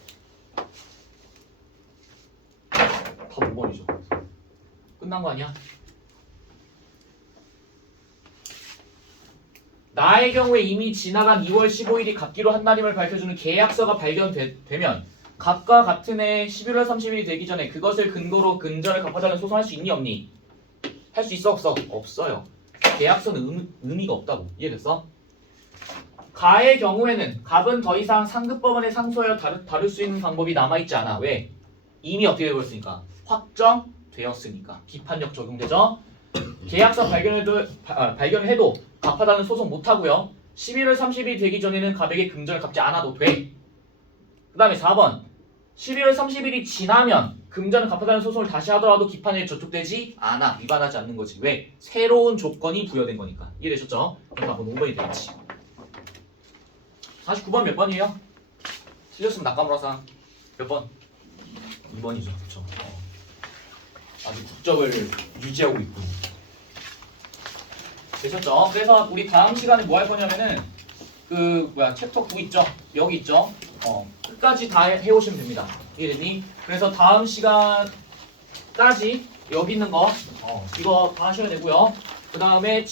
다 5번이죠. 끝난 거 아니야? 나의 경우에 이미 지나간 2월 15일이 갚기로 한 날임을 밝혀주는 계약서가 발견되면 갑과 같은 해 11월 30일이 되기 전에 그것을 근거로 근저를 갚아달라는 소송할 수 있니 없니? 할 수 있어 없어? 없어요. 계약서는 의미가 없다고. 이해됐어? 가의 경우에는 갑은 더 이상 상급법원에 상소하여 다룰 수 있는 방법이 남아있지 않아. 왜? 이미 어떻게 되어버렸으니까. 확정되었으니까. 비판력 적용되죠? 계약서 발견해도 갚아달라는 소송 못하고요. 11월 30일이 되기 전에는 갑에게 금전을 갚지 않아도 돼. 그 다음에 4번 11월 30일이 지나면 금전을 갚아달라는 소송을 다시 하더라도 기판에 저촉되지 않아. 위반하지 않는 거지. 왜? 새로운 조건이 부여된 거니까. 이해되셨죠? 그럼 한번 5번이 되겠지. 49번 몇 번이에요? 틀렸으면 낙가물어서 몇 번? 2번이죠. 그쵸? 아주 국적을 유지하고 있고. 되셨죠? 그래서 우리 다음 시간에 뭐 할 거냐면은 챕터 9 있죠? 여기 있죠? 끝까지 다 해오시면 됩니다. 이해되니? 그래서 다음 시간까지 여기 있는 거 이거 다 하셔야 되고요. 그 다음에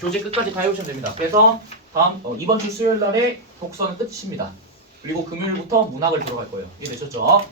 교재 끝까지 다 해오시면 됩니다. 그래서 이번 주 수요일 날에 독서는 끝입니다. 그리고 금요일부터 문학을 들어갈 거예요. 이해되셨죠?